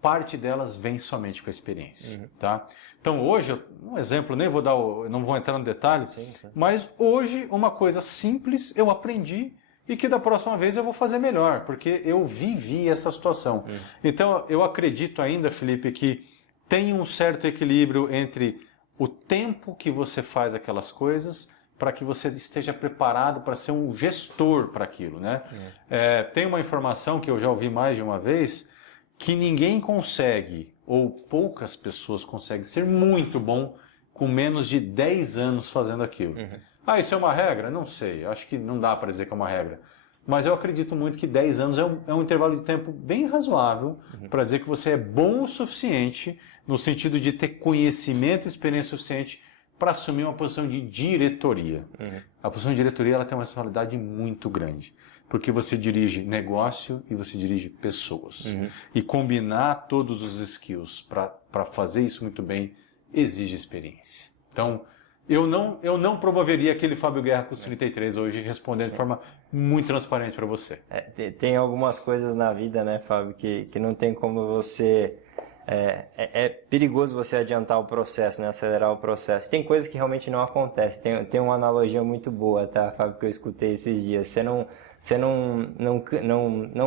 parte delas vem somente com a experiência, tá? Então hoje, um exemplo, nem vou dar, não vou entrar no detalhe, sim. Mas hoje uma coisa simples eu aprendi e que da próxima vez eu vou fazer melhor, porque eu vivi essa situação. Então eu acredito ainda, Felipe, que tem um certo equilíbrio entre o tempo que você faz aquelas coisas para que você esteja preparado para ser um gestor para aquilo, né? Tem uma informação que eu já ouvi mais de uma vez, que ninguém consegue, ou poucas pessoas conseguem ser muito bom com menos de 10 anos fazendo aquilo. Isso é uma regra? Não sei, acho que não dá para dizer que é uma regra. Mas eu acredito muito que 10 anos é um intervalo de tempo bem razoável para dizer que você é bom o suficiente, no sentido de ter conhecimento e experiência suficiente para assumir uma posição de diretoria. A posição de diretoria ela tem uma responsabilidade muito grande, porque você dirige negócio e você dirige pessoas. E combinar todos os skills para fazer isso muito bem exige experiência. Então, eu não promoveria aquele Fábio Guerra com os 33 hoje, respondendo de forma muito transparente para você. Tem algumas coisas na vida, né, Fábio, que não tem como você... É perigoso você adiantar o processo, né, acelerar o processo. Tem coisas que realmente não acontecem. Tem uma analogia muito boa, tá, Fábio, que eu escutei esses dias. Você não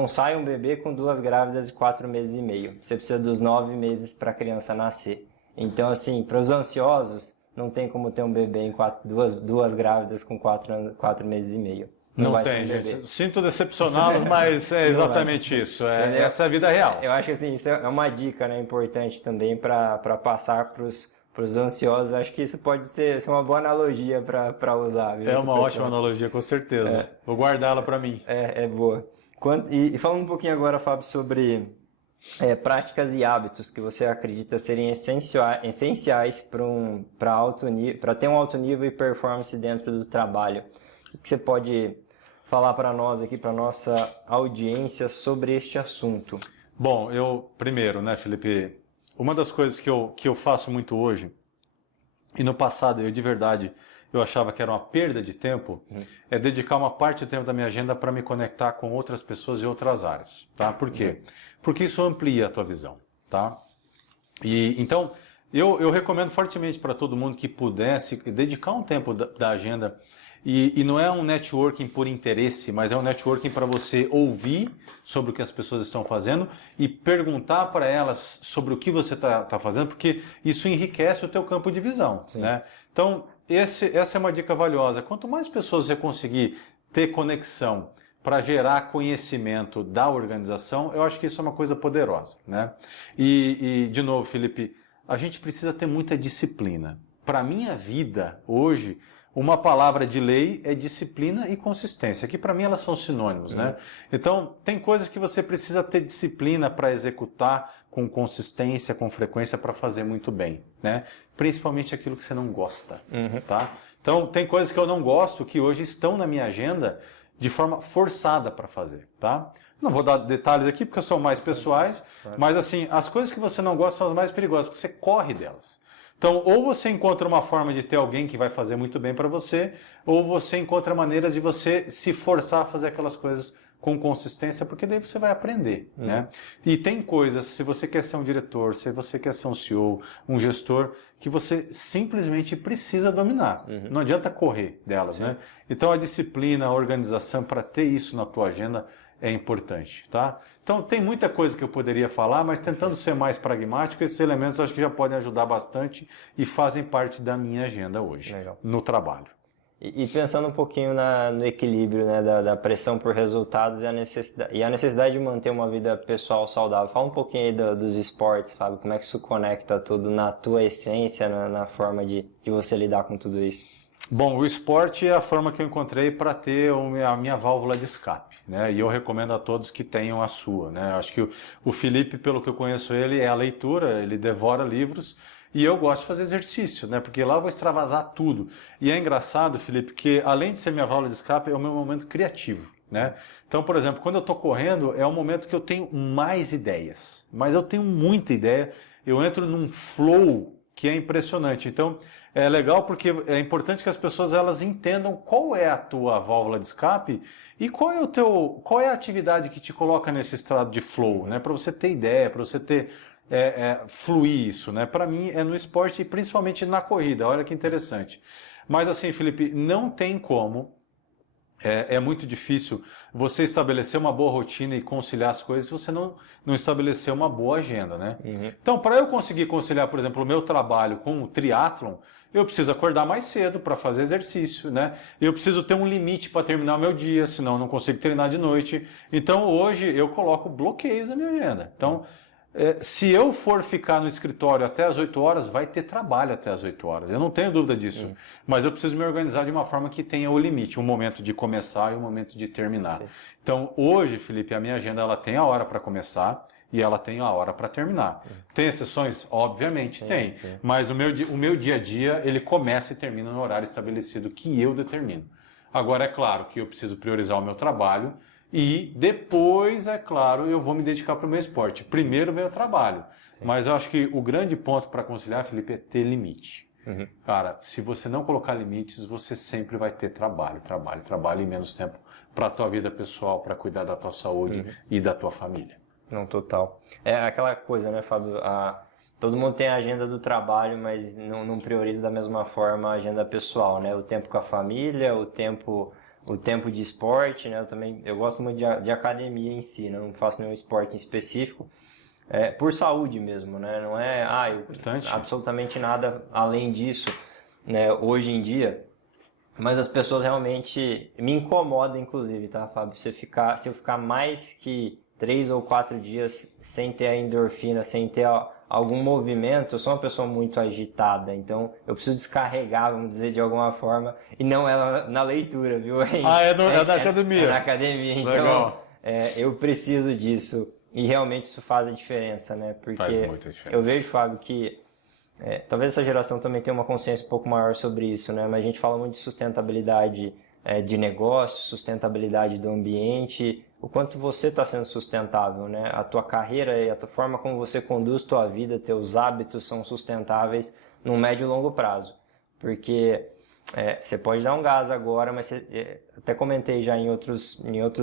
sai um bebê com 2 grávidas e 4 meses e meio. Você precisa dos 9 meses para a criança nascer. Então, assim, para os ansiosos, não tem como ter um bebê em duas grávidas com 4 meses e meio. Não tem, gente. Sinto decepcioná-los, mas é exatamente isso. Essa é a vida real. Eu acho que assim, isso é uma dica, né, importante também para passar para os ansiosos. Acho que isso pode ser uma boa analogia para usar. Viu, é uma ótima analogia, com certeza. Vou guardá-la para mim. É boa. E falando um pouquinho agora, Fábio, sobre práticas e hábitos que você acredita serem essenciais para ter um alto nível e performance dentro do trabalho. O que você pode falar para nós aqui, para nossa audiência, sobre este assunto? Bom, primeiro, né, Felipe, uma das coisas que eu faço muito hoje, e no passado de verdade eu achava que era uma perda de tempo, é dedicar uma parte do tempo da minha agenda para me conectar com outras pessoas e outras áreas, tá? Por quê? Porque isso amplia a tua visão, tá? E então, eu recomendo fortemente para todo mundo que pudesse dedicar um tempo da agenda. E não é um networking por interesse, mas é um networking para você ouvir sobre o que as pessoas estão fazendo e perguntar para elas sobre o que você está fazendo, porque isso enriquece o teu campo de visão, né? Então, essa é uma dica valiosa. Quanto mais pessoas você conseguir ter conexão para gerar conhecimento da organização, eu acho que isso é uma coisa poderosa, né? E de novo, Felipe, a gente precisa ter muita disciplina. Para a minha vida, hoje, uma palavra de lei é disciplina e consistência, que para mim elas são sinônimos, né? Então, tem coisas que você precisa ter disciplina para executar com consistência, com frequência, para fazer muito bem, né? Principalmente aquilo que você não gosta, tá? Então, tem coisas que eu não gosto que hoje estão na minha agenda de forma forçada para fazer, tá? Não vou dar detalhes aqui porque são mais pessoais, mas assim, as coisas que você não gosta são as mais perigosas, porque você corre delas. Então, ou você encontra uma forma de ter alguém que vai fazer muito bem para você, ou você encontra maneiras de você se forçar a fazer aquelas coisas com consistência, porque daí você vai aprender, né? E tem coisas, se você quer ser um diretor, se você quer ser um CEO, um gestor, que você simplesmente precisa dominar. Não adianta correr delas, né? Então, a disciplina, a organização, para ter isso na tua agenda é importante, tá? Então, tem muita coisa que eu poderia falar, mas tentando ser mais pragmático, esses elementos acho que já podem ajudar bastante e fazem parte da minha agenda hoje, no trabalho. E pensando um pouquinho no equilíbrio, né, da pressão por resultados e a necessidade de manter uma vida pessoal saudável. Fala um pouquinho aí dos esportes, Fábio, como é que isso conecta tudo na tua essência, na forma de você lidar com tudo isso? Bom, o esporte é a forma que eu encontrei para ter a minha válvula de escape, né? E eu recomendo a todos que tenham a sua, né? Acho que o Felipe, pelo que eu conheço ele, é a leitura, ele devora livros. E eu gosto de fazer exercício, né? Porque lá eu vou extravasar tudo. E é engraçado, Felipe, que além de ser minha válvula de escape, é o meu momento criativo, né? Então, por exemplo, quando eu estou correndo, é o momento que eu tenho mais ideias. Mas eu tenho muita ideia. Eu entro num flow que é impressionante. Então, é legal porque é importante que as pessoas elas entendam qual é a tua válvula de escape e qual é a atividade que te coloca nesse estado de flow, né? Para você ter ideia, para você ter fluir isso, né? Para mim é no esporte e principalmente na corrida. Olha que interessante. Mas assim, Felipe, não tem como. É muito difícil você estabelecer uma boa rotina e conciliar as coisas se você não estabelecer uma boa agenda, né? Então, para eu conseguir conciliar, por exemplo, o meu trabalho com o triatlon, eu preciso acordar mais cedo para fazer exercício, né? Eu preciso ter um limite para terminar o meu dia, senão eu não consigo treinar de noite. Então, hoje eu coloco bloqueios na minha agenda. Então, se eu for ficar no escritório até as 8 horas, vai ter trabalho até as 8 horas. Eu não tenho dúvida disso. Mas eu preciso me organizar de uma forma que tenha o limite, um momento de começar e um momento de terminar. Então, hoje, Felipe, a minha agenda ela tem a hora para começar e ela tem a hora para terminar. Tem exceções? Obviamente tem. Mas o meu dia a dia, ele começa e termina no horário estabelecido que eu determino. Agora, é claro que eu preciso priorizar o meu trabalho. E depois, é claro, eu vou me dedicar para o meu esporte. Primeiro vem o trabalho. Mas eu acho que o grande ponto para conciliar, Felipe, é ter limite. Cara, se você não colocar limites, você sempre vai ter trabalho e menos tempo para a tua vida pessoal, para cuidar da tua saúde e da tua família. Não, total. É aquela coisa, né, Fábio? Todo mundo tem a agenda do trabalho, mas não prioriza da mesma forma a agenda pessoal, né? O tempo com a família, o tempo de esporte, né? Eu gosto muito de academia em si, né? Não faço nenhum esporte em específico, por saúde mesmo, né? Não é absolutamente nada além disso, né? Hoje em dia, mas as pessoas realmente me incomodam, inclusive, tá, Fábio? Se eu ficar mais que 3 ou 4 dias sem ter a endorfina, sem ter algum movimento, eu sou uma pessoa muito agitada, então eu preciso descarregar, vamos dizer, de alguma forma, e não é na leitura, viu? É na academia. É na academia, então Legal. Eu preciso disso, e realmente isso faz a diferença, né? Porque faz muita diferença. Eu vejo, Fábio, que talvez essa geração também tenha uma consciência um pouco maior sobre isso, né? Mas a gente fala muito de sustentabilidade de negócio, sustentabilidade do ambiente, o quanto você está sendo sustentável, né? A tua carreira e a tua forma como você conduz tua vida, teus hábitos são sustentáveis no médio e longo prazo. Porque você pode dar um gás agora, mas até comentei já em outros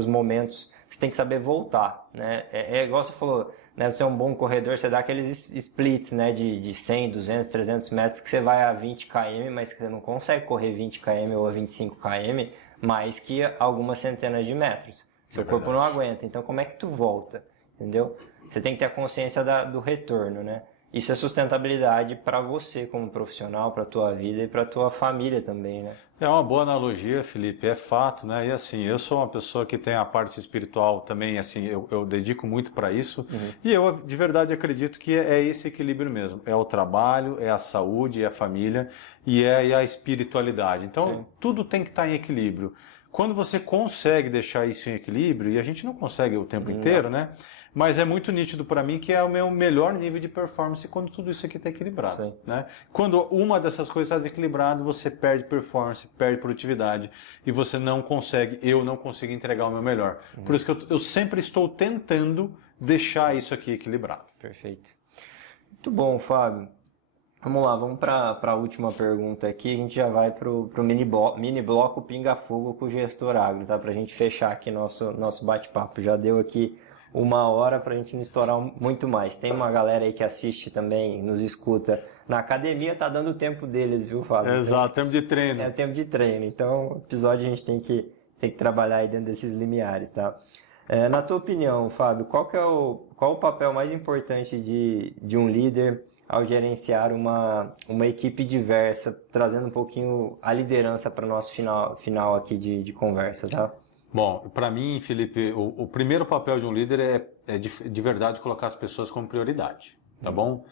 momentos, você tem que saber voltar, né? Igual você falou, né? Você é um bom corredor, você dá aqueles splits, né? De 100, 200, 300 metros que você vai a 20 km, mas que você não consegue correr 20 km ou a 25 km mais que algumas centenas de metros. Seu corpo não aguenta. Então, como é que tu volta? Entendeu? Você tem que ter a consciência do retorno, né? isso é sustentabilidade para você como profissional, para a tua vida e para a tua família também, né? É uma boa analogia, Felipe, é fato, né? E assim, eu sou uma pessoa que tem a parte espiritual também, assim, eu dedico muito para isso. E eu de verdade acredito que é esse equilíbrio mesmo. É o trabalho, é a saúde, é a família e a espiritualidade. Então, tudo tem que estar em equilíbrio. Quando você consegue deixar isso em equilíbrio, e a gente não consegue o tempo inteiro, né? Mas é muito nítido para mim que é o meu melhor nível de performance quando tudo isso aqui está equilibrado, né? Quando uma dessas coisas está desequilibrada, você perde performance, perde produtividade e você não consegue, eu não consigo entregar o meu melhor. Por isso que eu sempre estou tentando deixar isso aqui equilibrado. Perfeito. Muito bom, Fábio. Vamos lá, vamos para a última pergunta aqui. A gente já vai para o mini bloco Pinga Fogo com o gestor agro, tá? Para a gente fechar aqui nosso bate-papo. Já deu aqui 1 hora para a gente não estourar muito mais. Tem uma galera aí que assiste também, nos escuta. Na academia tá dando o tempo deles, viu, Fábio? Exato, tempo de treino. É tempo de treino. Então, o episódio a gente tem que trabalhar aí dentro desses limiares, tá? Na tua opinião, Fábio, qual o papel mais importante de um líder ao gerenciar uma equipe diversa, trazendo um pouquinho a liderança para o nosso final aqui de conversa, tá? Bom, para mim, Felipe, o primeiro papel de um líder é de verdade colocar as pessoas como prioridade, tá bom?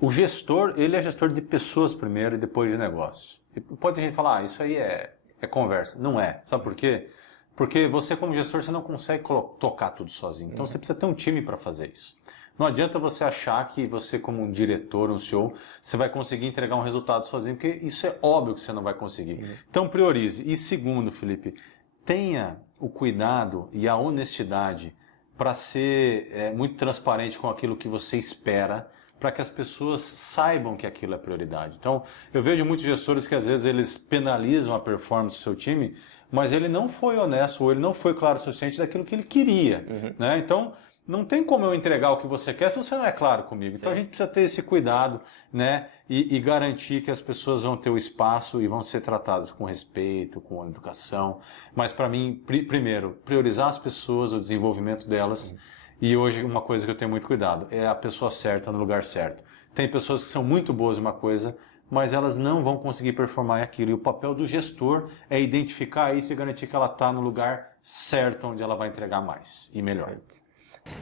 O gestor, ele é gestor de pessoas primeiro e depois de negócio. E pode a gente falar, isso aí é conversa. Não é. Sabe por quê? Porque você como gestor, você não consegue tocar tudo sozinho. Então você precisa ter um time para fazer isso. Não adianta você achar que você como um diretor, um CEO, você vai conseguir entregar um resultado sozinho, porque isso é óbvio que você não vai conseguir. Então priorize. E segundo, Felipe, tenha o cuidado e a honestidade para ser muito transparente com aquilo que você espera, para que as pessoas saibam que aquilo é prioridade. Então, eu vejo muitos gestores que às vezes eles penalizam a performance do seu time, mas ele não foi honesto ou ele não foi claro o suficiente daquilo que ele queria, né? Então, não tem como eu entregar o que você quer se você não é claro comigo. Então, a gente precisa ter esse cuidado, né? E garantir que as pessoas vão ter o espaço e vão ser tratadas com respeito, com educação. Mas, para mim, primeiro, priorizar as pessoas, o desenvolvimento delas. E hoje, uma coisa que eu tenho muito cuidado é a pessoa certa no lugar certo. Tem pessoas que são muito boas em uma coisa, mas elas não vão conseguir performar aquilo. E o papel do gestor é identificar isso e garantir que ela está no lugar certo, onde ela vai entregar mais e melhor.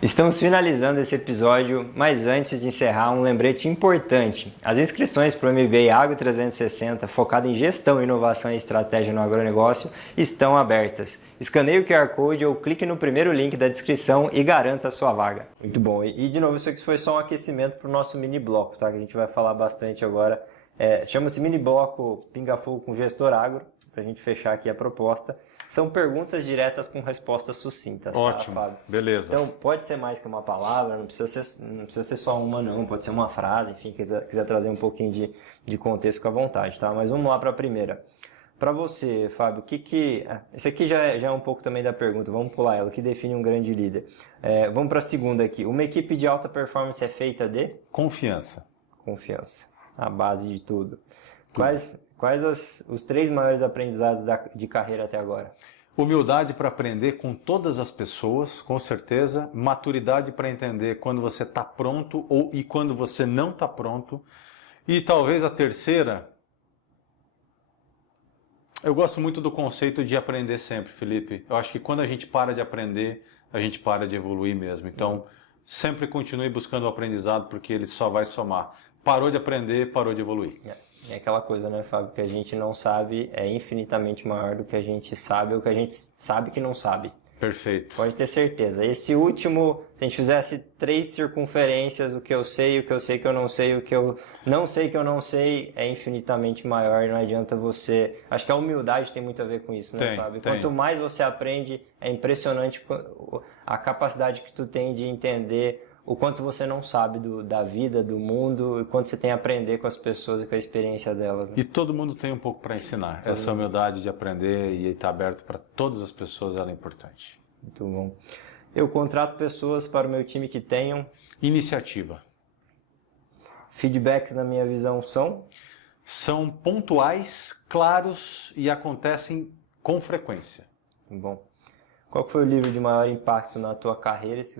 Estamos finalizando esse episódio, mas antes de encerrar, um lembrete importante. As inscrições para o MBA Agro 360, focado em gestão, inovação e estratégia no agronegócio, estão abertas. Escaneie o QR Code ou clique no primeiro link da descrição e garanta a sua vaga. Muito bom. E de novo, isso aqui foi só um aquecimento para o nosso mini bloco, tá? Que a gente vai falar bastante agora. Chama-se mini bloco Pinga Fogo com Gestor Agro, para a gente fechar aqui a proposta. São perguntas diretas com respostas sucintas. Ótimo, tá, Fábio? Beleza. Então, pode ser mais que uma palavra, não precisa ser só uma não, pode ser uma frase, enfim, quiser trazer um pouquinho de contexto, com a vontade, tá? Mas vamos lá para a primeira. Para você, Fábio, esse aqui já é um pouco também da pergunta, vamos pular ela, o que define um grande líder? Vamos para a segunda aqui. Uma equipe de alta performance é feita de? Confiança. Confiança, a base de tudo. Quais os 3 maiores aprendizados de carreira até agora? Humildade para aprender com todas as pessoas, com certeza. Maturidade para entender quando você está pronto e quando você não está pronto. E talvez a terceira, eu gosto muito do conceito de aprender sempre, Felipe. Eu acho que quando a gente para de aprender, a gente para de evoluir mesmo. Então, sempre continue buscando o aprendizado, porque ele só vai somar. Parou de aprender, parou de evoluir. É aquela coisa, né, Fábio, que a gente não sabe é infinitamente maior do que a gente sabe ou que a gente sabe que não sabe. Perfeito. Pode ter certeza. Esse último, se a gente fizesse 3 circunferências, o que eu sei que eu não sei, o que eu não sei que eu não sei, é infinitamente maior. Não adianta você... Acho que a humildade tem muito a ver com isso, né, Fábio? Quanto mais você aprende, é impressionante a capacidade que tu tem de entender o quanto você não sabe da vida, do mundo, e quanto você tem a aprender com as pessoas e com a experiência delas. Né? E todo mundo tem um pouco para ensinar. Essa humildade de aprender e estar aberto para todas as pessoas, ela é importante. Muito bom. Eu contrato pessoas para o meu time que tenham... Iniciativa. Feedbacks, na minha visão, são pontuais, claros e acontecem com frequência. Bom. Qual foi o livro de maior impacto na tua carreira? Se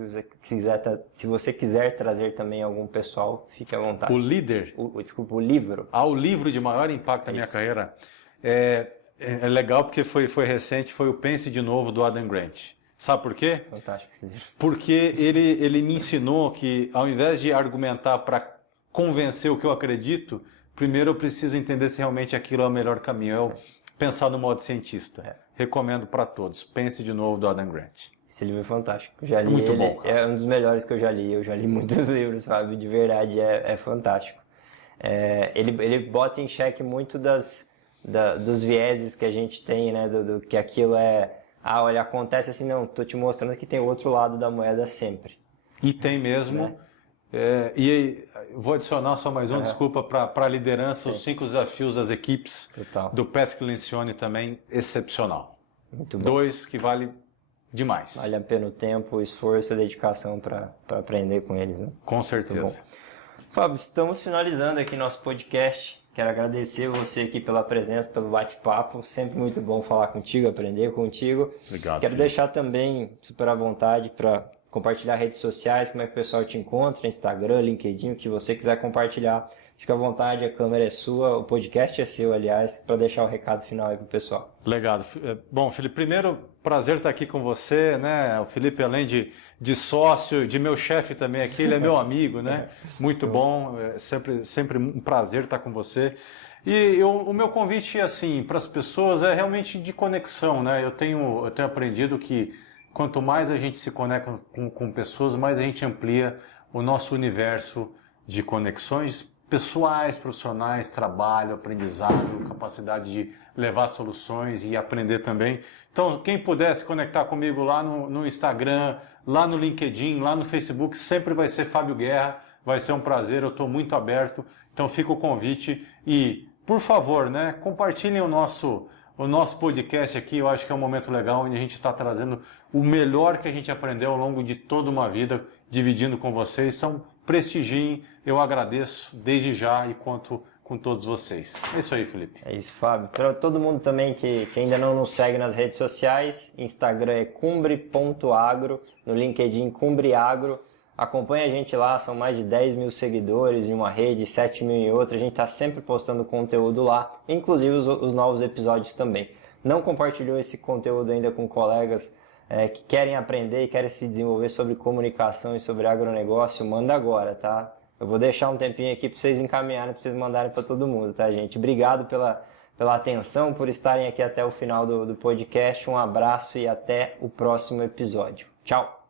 você quiser trazer também algum pessoal, fique à vontade. O líder? Desculpa, o livro. O livro de maior impacto na minha carreira. É legal porque foi recente, foi o Pense de Novo, do Adam Grant. Sabe por quê? Fantástico esse livro. Porque ele me ensinou que, ao invés de argumentar para convencer o que eu acredito, primeiro eu preciso entender se realmente aquilo é o melhor caminho. Eu pensar no modo cientista. Recomendo para todos. Pense de Novo, do Adam Grant. Esse livro é fantástico. Já li Muito ele. bom, cara. É um dos melhores que eu já li. Eu já li muitos livros, sabe? De verdade, é fantástico. Ele bota em xeque muito dos vieses que a gente tem, né? Do que aquilo é... olha, acontece assim, não, tô te mostrando que tem o outro lado da moeda sempre. E tem mesmo. Né? E vou adicionar só mais um, desculpa, para a liderança, os 5 desafios das equipes. Total. Do Patrick Lencioni também, excepcional. Muito bom. 2 que vale demais. Vale a pena o tempo, o esforço e a dedicação para aprender com eles, né? Com certeza. Fábio, estamos finalizando aqui nosso podcast. Quero agradecer você aqui pela presença, pelo bate-papo. Sempre muito bom falar contigo, aprender contigo. Obrigado. Quero deixar também super à vontade para compartilhar redes sociais, como é que o pessoal te encontra, Instagram, LinkedIn, o que você quiser compartilhar. Fica à vontade, a câmera é sua, o podcast é seu, aliás, para deixar o recado final aí pro pessoal. Legal. Bom, Felipe, primeiro, prazer estar aqui com você, né? O Felipe, além de sócio, de meu chefe também aqui, ele é meu amigo, né? Muito bom, sempre um prazer estar com você. E o meu convite, assim, para as pessoas é realmente de conexão, né? Eu tenho aprendido que quanto mais a gente se conecta com pessoas, mais a gente amplia o nosso universo de conexões pessoais, profissionais, trabalho, aprendizado, capacidade de levar soluções e aprender também. Então, quem puder se conectar comigo lá no Instagram, lá no LinkedIn, lá no Facebook, sempre vai ser Fábio Guerra, vai ser um prazer, eu estou muito aberto. Então, fica o convite e, por favor, né, compartilhem o nosso podcast aqui. Eu acho que é um momento legal onde a gente está trazendo o melhor que a gente aprendeu ao longo de toda uma vida, dividindo com vocês. Prestigiem, eu agradeço desde já e conto com todos vocês. É isso aí, Felipe. É isso, Fábio. Para todo mundo também que ainda não nos segue nas redes sociais, Instagram é cumbre.agro, no LinkedIn cumbreagro. Acompanhe a gente lá, são mais de 10 mil seguidores em uma rede, 7 mil em outra. A gente está sempre postando conteúdo lá, inclusive os novos episódios também. Não compartilhou esse conteúdo ainda com colegas que querem aprender e querem se desenvolver sobre comunicação e sobre agronegócio? Manda agora, tá? Eu vou deixar um tempinho aqui para vocês encaminharem, para vocês mandarem para todo mundo, tá, gente? Obrigado pela atenção, por estarem aqui até o final do podcast. Um abraço e até o próximo episódio. Tchau!